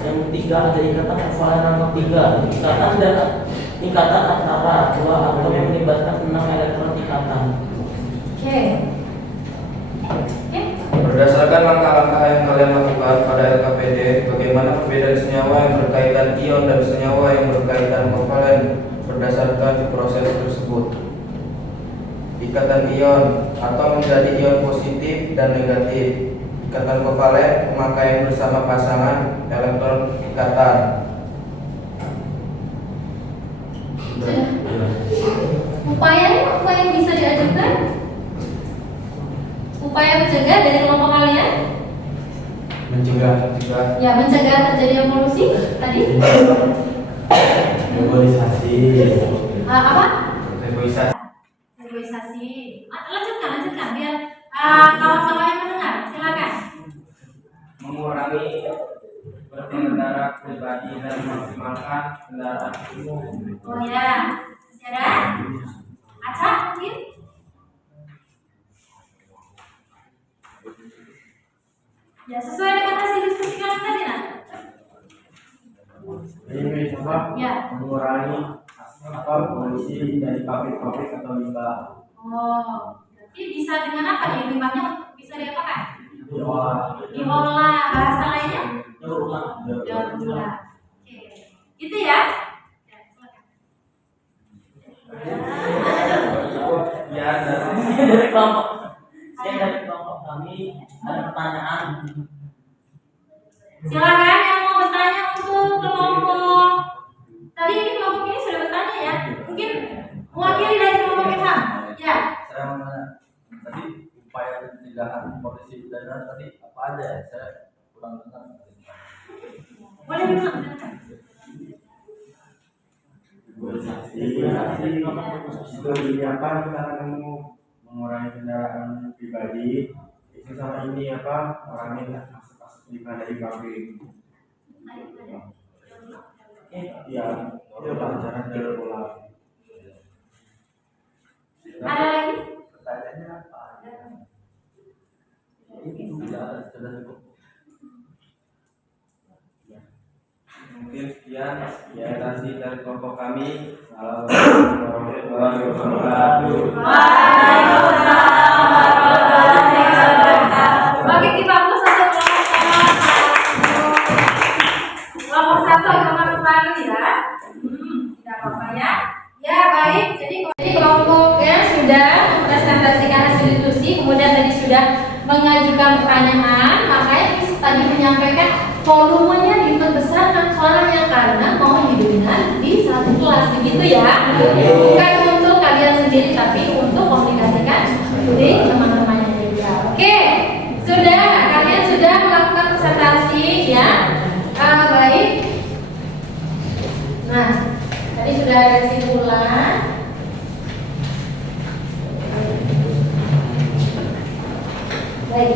Yang ketiga ada ikatan kovalen yang ketiga, ikatan antara dua atom yang melibatkan 6 elektron ikatan. Oke. Berdasarkan langkah-langkah yang kalian lakukan pada LKPD, bagaimana perbedaan senyawa yang berkaitan ion dan senyawa yang berkaitan kovalen berdasarkan proses tersebut. Ikatan ion atau menjadi ion positif dan negatif. Ikatan kovalen pemakaian bersama pasangan elektron ikatan. Upaya yang bisa diajukan? Upaya mencegah dari kelompok kalian? Mencegah Ya, mencegah terjadi evolusi tadi? reboisasi. Apa? Reboisasi. Reboisasi. Lanjutkan biar kawan-kawan yang mendengar. Silakan. Mengurangi berpengendara pribadi dan memaksimalkan kendaraan umum. Oh ya, masih ada? Aca mungkin? Ya, sesuai dengan hasil diskusi kalian tadi nak? Ini coba Ya. mengurangi polusi dari pabrik-pabrik atau limbah. Oh, berarti bisa dengan apa nih limbahnya bisa diapakan? Diolah. Diolah, bahasa lainnya? Diolah. Diolah. Oke, gitu ya? Ya, silakan. Ya, dari kelompok kami ada pertanyaan. Silakan yang mau bertanya untuk kelompok. Tadi ini kelompok ini sudah bertanya ya. Mungkin mewakili dari kelompok kita. Ya. Saya mau nanya, tadi upaya pencegahan polusi udara tadi apa aja? Saya kurang dengar. Boleh diulang. Itu ini apa kita kamu mengurangi kendaraan pribadi itu sama ini apa orangnya masuk lima dari pabrik. Iya, itu pelajaran dari bola. Ada lagi? Pertanyaannya apa? Itu sudah cukup. Mungkin sekian presentasi dari kelompok kami. Assalamualaikum warahmatullahi wabarakatuh. Bagi kita satu kelompok satu agama kembali ya. Tidak apa-apa ya. Ya baik. Jadi kelompoknya sudah mempresentasikan hasil diskusi, kemudian tadi sudah mengajukan pertanyaan, makanya tadi menyampaikan volumenya diperbesarkan suaranya karena mau didengar di satu kelas begitu ya. Bukan untuk kalian sendiri tapi untuk komunikasikan di teman-temannya juga. Oke, sudah kalian sudah melakukan presentasi ya. Baik. Nah, tadi sudah ada kesimpulan. Baik.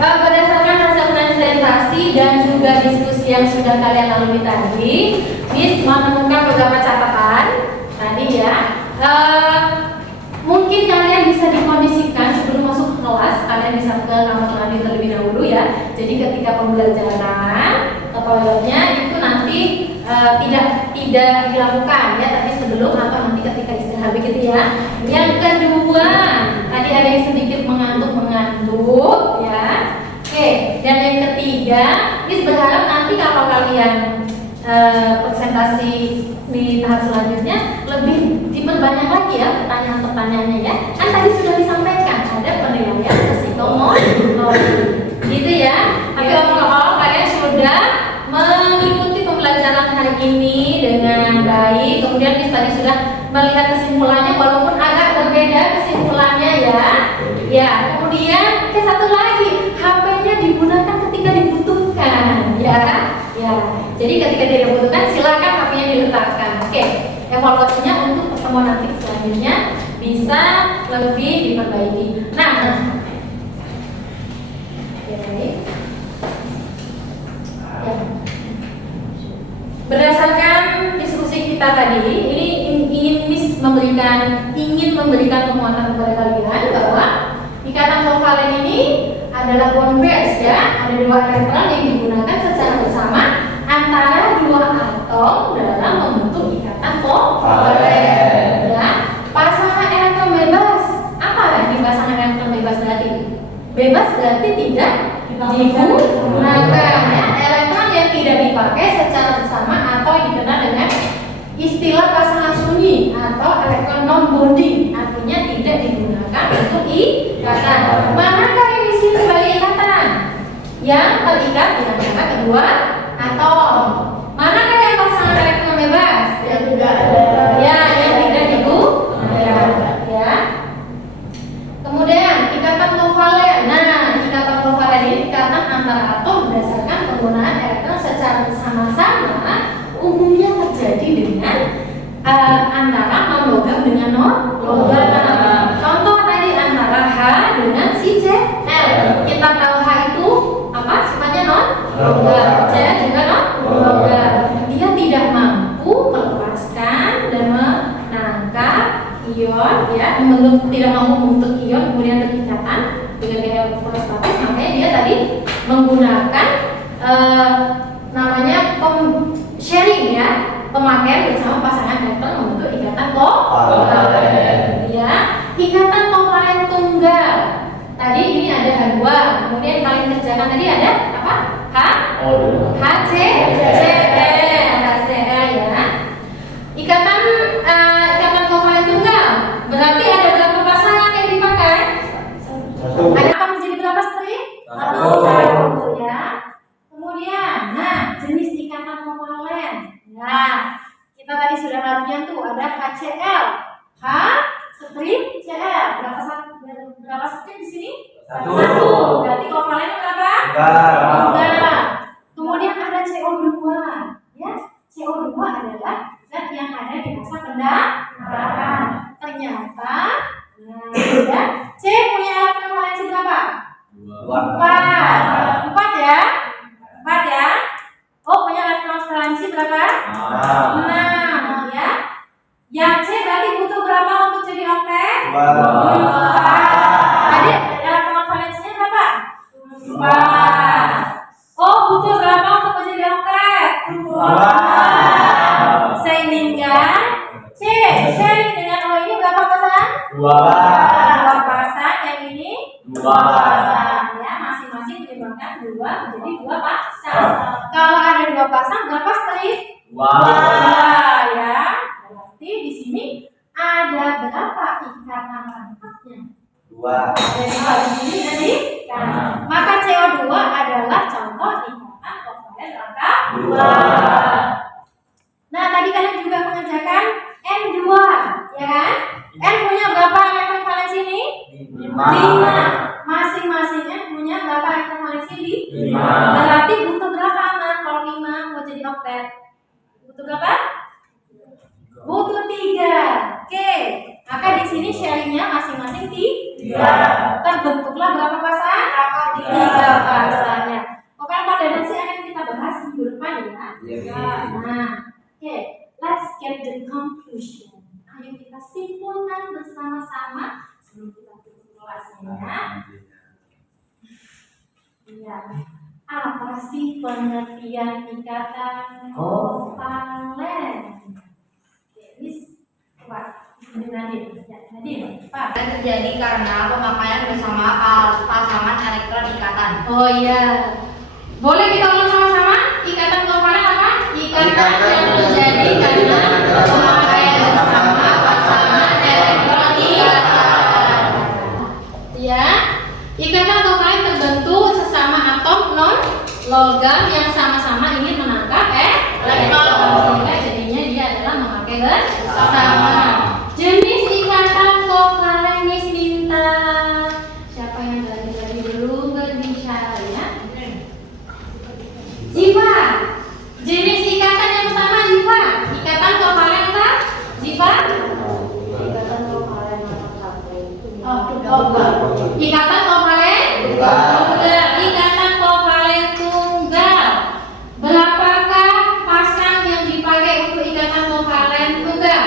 Nah, berdasarkan hasil presentasi dan juga diskusi yang sudah kalian lalui tadi, Miss menemukan beberapa catatan tadi ya. Mungkin kalian bisa dikondisikan sebelum masuk ke kelas, kalian bisa ke kamar mandi terlebih dahulu ya. Jadi ketika pembelajaran ke toiletnya itu nanti tidak dilakukan ya, tapi sebelum atau nanti ketika istirahat begitu ya. Yang kedua, tadi ada yang sedikit mengantuk ya. Oke, dan yang ketiga, Miss berharap nanti kalau kalian presentasi di tahap selanjutnya lebih diperbanyak lagi ya pertanyaan-pertanyaannya ya. Kan tadi sudah disampaikan ada penilaian psikomotorik gitu ya. Tapi overall kalian sudah mengikuti pembelajaran hari ini dengan baik. Kemudian Miss tadi sudah melihat kesimpulannya walaupun agak berbeda kesimpulannya ya. Ya, kemudian satu lagi, HP-nya digunakan ketika dibutuhkan ya. Ya. Jadi ketika tidak dibutuhkan silakan HP-nya diletakkan. Oke, evaluasinya untuk pertemuan nanti selanjutnya bisa lebih diperbaiki. Nah, ya. Berdasarkan diskusi kita tadi, ini ingin memberikan penguatan kepada kalian bahwa ikatan kovalen ini adalah bond pairs ya, ada dua elektron yang digunakan secara bersama antara dua atom dalam membentuk ikatan kovalen. Ya, pasangan elektron bebas. Apa arti pasangan elektron bebas berarti? Bebas berarti tidak digunakan ya, elektron yang tidak dipakai secara bersama atau dikenal dengan istilah pasangan sunyi atau elektron non-bonding, artinya tidak digunakan untuk ikatan. Manakah yang di sini sebagai ikatan? Yang terikat di antara kedua atom. Manakah yang pasangan elektron bebas? Yang tidak ada. Ya, yang tidak digunakan. Ya. Kemudian ikatan kovalen. Nah, ikatan kovalen ini ikatan antara atom berdasarkan penggunaan elektron secara bersama-sama umumnya terjadi dengan antara non-logam dengan non-logam. Contoh tadi antara H dengan si Cl. Kita tahu H itu apa? Sifatnya non-logam. Cl juga non-logam. Dia tidak mampu melepaskan dan menangkap ion, ya, tidak mampu membentuk ion kemudian berikatan dengan gaya elektrostatis. Makanya dia tadi menggunakan namanya sharing ya, pemakaian bersama pasangan elektron membentuk ikatan kovalen. Ya, ikatan kovalen tunggal. Tadi ini ada H2, kemudian kalian kerjakan tadi ada apa? HCl ya. Ikatan kovalen tunggal berarti ada berapa pasangan yang dipakai? Satu. Ada apa menjadi berapa string? Satu ya. Kemudian, nah jenis ikatan kovalen. Nah, kita tadi sudah latihan tuh ada HCl, H string Cl. Berapa string di sini? Satu. Berarti kovalen berapa? Tiga. Kemudian ada CO2. Ya, CO2 adalah zat yang Oh, butuh berapa untuk menjadi oktet? 2. Sehingga C, sharing dengan O ini berapa pasang? 2 pasang, yang ini 2 pasang. Ya, masing-masing menyumbangkan 2 menjadi 2 pasang. Kalau ada 2 pasang, berapa strip? 2 ya. Berarti di sini ada berapa ikatan rangkapnya? 2. Jadi kalau di sini tadi, maka CO2 adalah contoh ikatan kovalen rangkap 2. Nah, tadi kalian juga mengerjakan N2, ya kan? N punya berapa elektron valensi ini? 5. Masing-masing N punya berapa elektron valensi ini? 5. Berarti butuh berapa aman kalau 5 mau jadi oktet? Butuh berapa? Butuh 3. Oke. Maka di sini sharingnya masing-masing 3. Terbentuklah berapa pasang? 3 pasang ya. Pokoknya pada nanti akan kita bahas minggu depan ya. Nah, oke. Let's get the conclusion. Ayo kita simpulkan bersama-sama sebelum kita tutup kelasnya. Ya. Apa sih pengertian ikatan kovalen? Terjadi karena pemakaian bersama pasangan elektron ikatan. Oh iya. Boleh kita ulang sama-sama? Ikatan kovalen apa? Ikatan yang terjadi karena pemakaian bersama pasangan elektron ikatan. Ya. Ikatan kovalen terbentuk sesama atom non logam yang sama-sama ingin menangkap elektron. Sehingga jadinya dia adalah memakai bersama. Jenis ikatan kovalen Miss minta siapa yang dari dulu berbicara ya? Jiwa. Jenis ikatan yang pertama Jiwa. Ikatan kovalen apa? Jiwa. Ikatan kovalen Ikatan kovalen tunggal. Ikatan kovalen tunggal. Berapakah pasang yang dipakai untuk ikatan kovalen tunggal?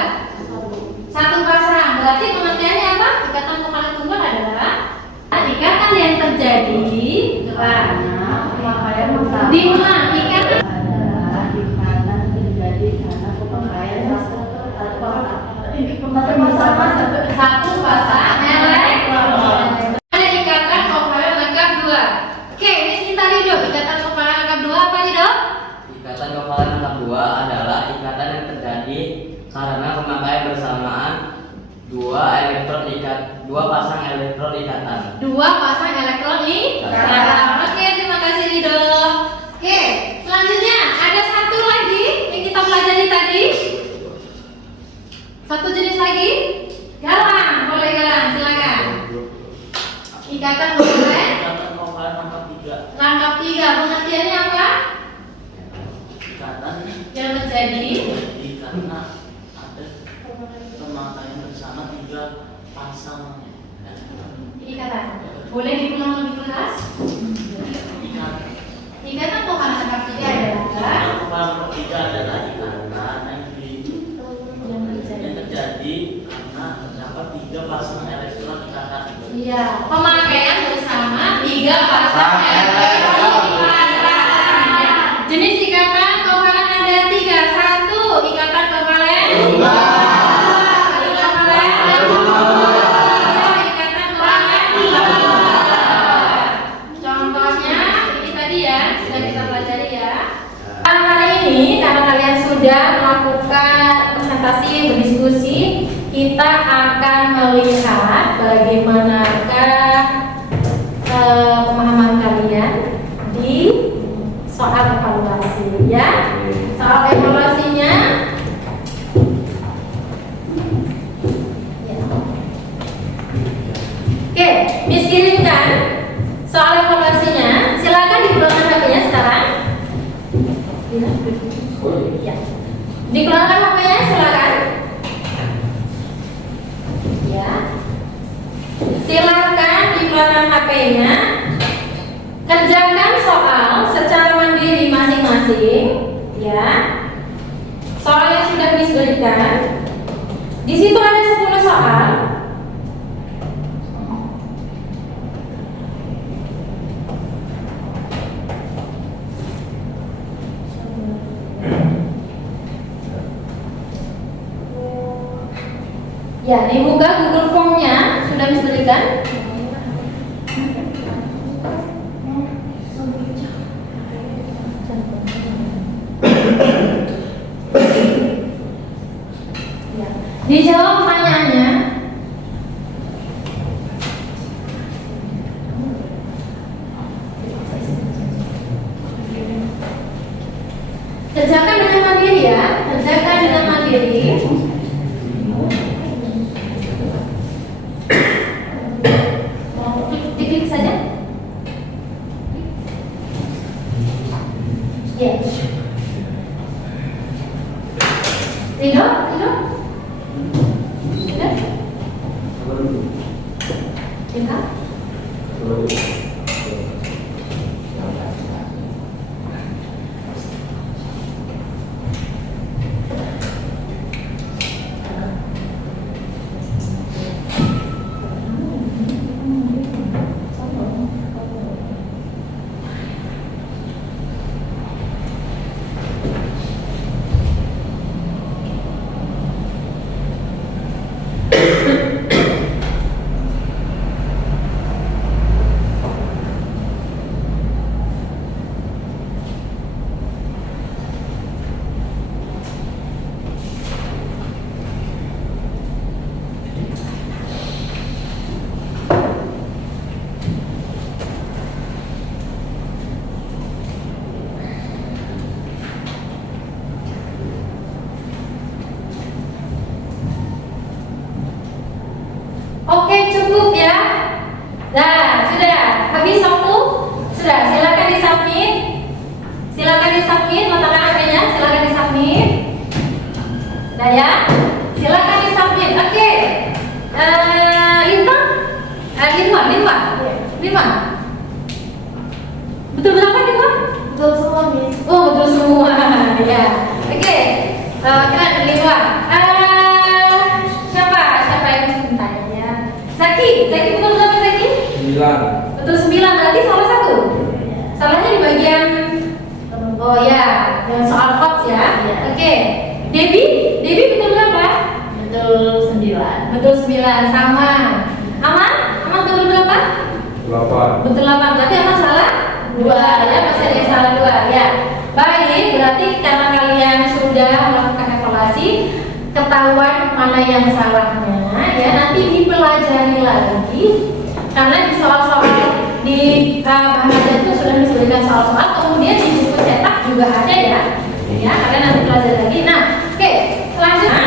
1 pasang. Berarti pengertiannya apa? Ikatan kovalen tunggal adalah ikatan yang terjadi karena pemakaian bersama. Diulang, ikatan terjadi karena pemakaian bersama satu pasang elektron. Ada ikatan kovalen lengkap 2. Oke, ini kita lihat ikatan kovalen lengkap 2 apa nih, Dok? Ikatan kovalen lengkap 2 adalah ikatan yang terjadi karena pemakaian bersamaan 2 pasang elektron ikatan. 2 pasang elektron ikatan. Oke, terima kasih Rido. Oke, selanjutnya ada satu lagi yang kita pelajari tadi. Satu jenis lagi, galang. Boleh galang, silakan. Ikatan kovalen. Ikatan kovalen rangkap 3. Rangkap 3, pengertiannya apa? Ikatan Yang terjadi karena ada pemakaian bersama 3 pasang. ini kata. Boleh diulang lebih keras? Ikatan kovalen rangkap 3 adalah Kovalen 3 adalah ikatan yang terjadi karena terdapat 3 pasang elektron ikatan. iya, pemakaian bersama 3 pasang elektron ikatan. Jenis ikatan kovalen ada 3. 1. Ikatan kovalen contohnya ini tadi ya, sudah kita pelajari ya. Hari ini karena kalian sudah melakukan presentasi, berdiskusi, kita akan melihat bagaimanakah pemahaman kalian di soal evaluasi ya. Soal evaluasinya ya. Oke, Miss kirimkan soal evaluasinya. Silakan dikeluarkan HP-nya sekarang. Ya. Dikeluarkan HP-nya silakan. Ya. Silakan dikeluarkan HP-nya. Kerjakan soal secara mandiri masing-masing, ya. Soal yang sudah diberikan. Di situ ada 10 soal. Ya, dibuka Google Form-nya, sudah bisa berikan? Ya. Dijawab pertanyaannya. Kerjakan dengan mandiri ya, kerjakan dengan mandiri. Klik saja. Ya. Tidak. Oke, cukup ya. Nah, sudah habis waktu? Sudah, silakan disubmit. Silakan disubmit, letakkan HP-nya, silakan disubmit. Sudah ya? Silakan disubmit. Oke. Lintang? Betul berapa Lintang? Betul semua, Miss. Oh, betul semua. Ya. Oke. Kira Lintang. Siapa yang bertanya ya? Zaki betul berapa Zaki? 9. Betul 9, berarti salah satu. Salahnya di bagian oh ya, yang soal coach ya. Oke. Debbie betul berapa? Betul 9. Betul 9, sama. Aman betul berapa? 8. Betul 8, berarti Aman salah 2 ya, masih ada yang salah 2 ya. Baik, berarti karena kalian sudah melakukan evaluasi, ketahuan mana yang salahnya ya, nanti dipelajari lagi karena di soal-soal di bahan ajar itu sudah disebutkan soal-soal, kemudian di buku cetak juga ada ya kalian nanti pelajari lagi. Nah, oke, selanjutnya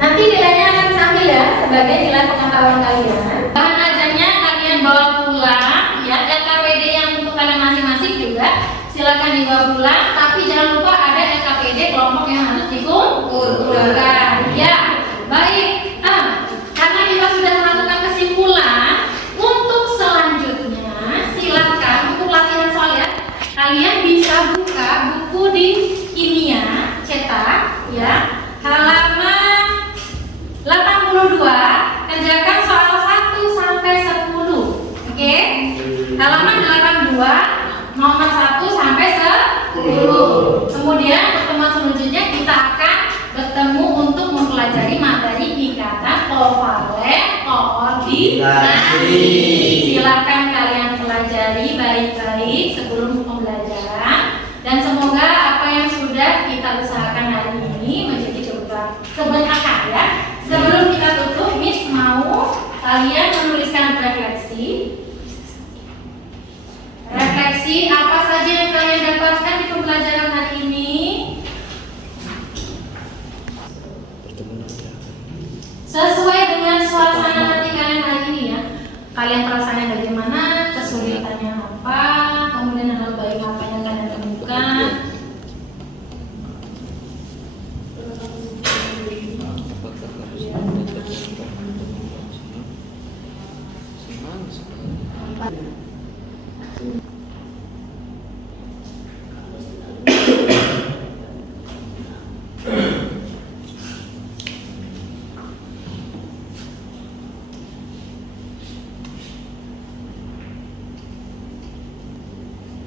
nanti nilainya akan diambil ya sebagai nilai pengetahuan kalian. Bahan ajarnya kalian bawa pulang ya, LKPD yang untuk kalian masing-masing juga silakan dibawa pulang, tapi jangan lupa ada LKPD kelompok yang harus dikumpulkan ya. Baik, karena kita sudah melakukan kesimpulan, untuk selanjutnya silakan untuk latihan soal ya, kalian bisa buka buku di kimia cetak ya, halaman 82, kerjakan soal 1 sampai 10. Oke? Halaman 82 nomor 1 sampai 10. Kemudian pertemuan selanjutnya kita akan bertemu untuk mempelajari materi ikatan kovalen koordinasi. Silakan kalian pelajari baik-baik sebelum pembelajaran, dan semoga apa yang sudah kita usahakan hari ini menjadi keberkahan ya. Sebelum kita tutup, Miss mau kalian menuliskan refleksi apa saja yang kalian dapatkan di pembelajaran hari ini. Sesuai dengan suasana hati kalian hari ini ya. Kalian perasaannya bagaimana, kesulitannya apa, kemudian hal baik apa yang kalian temukan.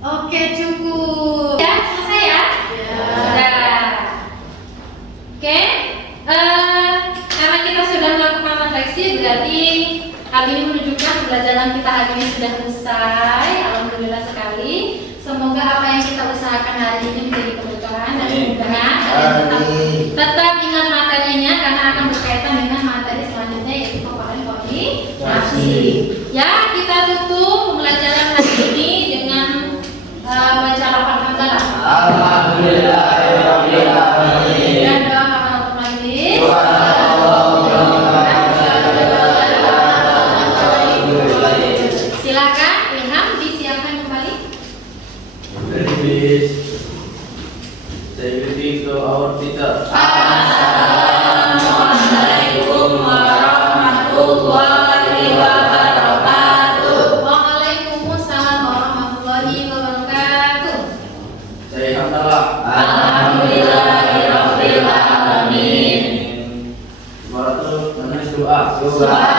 Oke, cukup. Ya, selesai ya? Ya. Sudah. Oke. Karena kita hari ini sudah usai. Alhamdulillah sekali. Semoga apa yang kita usahakan hari ini menjadi kebutuhan dan mudah-mudahan kalian tetap ingat materinya karena akan berkaitan dengan materi selanjutnya yaitu hafalan koordinasi. Ya, kita tutup pembelajaran hari ini dengan baca lafaz hamdalah. Alhamdulillahirabbil alamin. Dan doa kafaratul majlis. Silakan Ilham disiapkan kembali. Please say greeting to our teacher. Assalamualaikum warahmatullahi wabarakatuh. Waalaikumsalam warahmatullahi wabarakatuh. Say hamdalah. Alhamdulillahirabbil alamin. Suara tuh menulis doa. Subhanallah.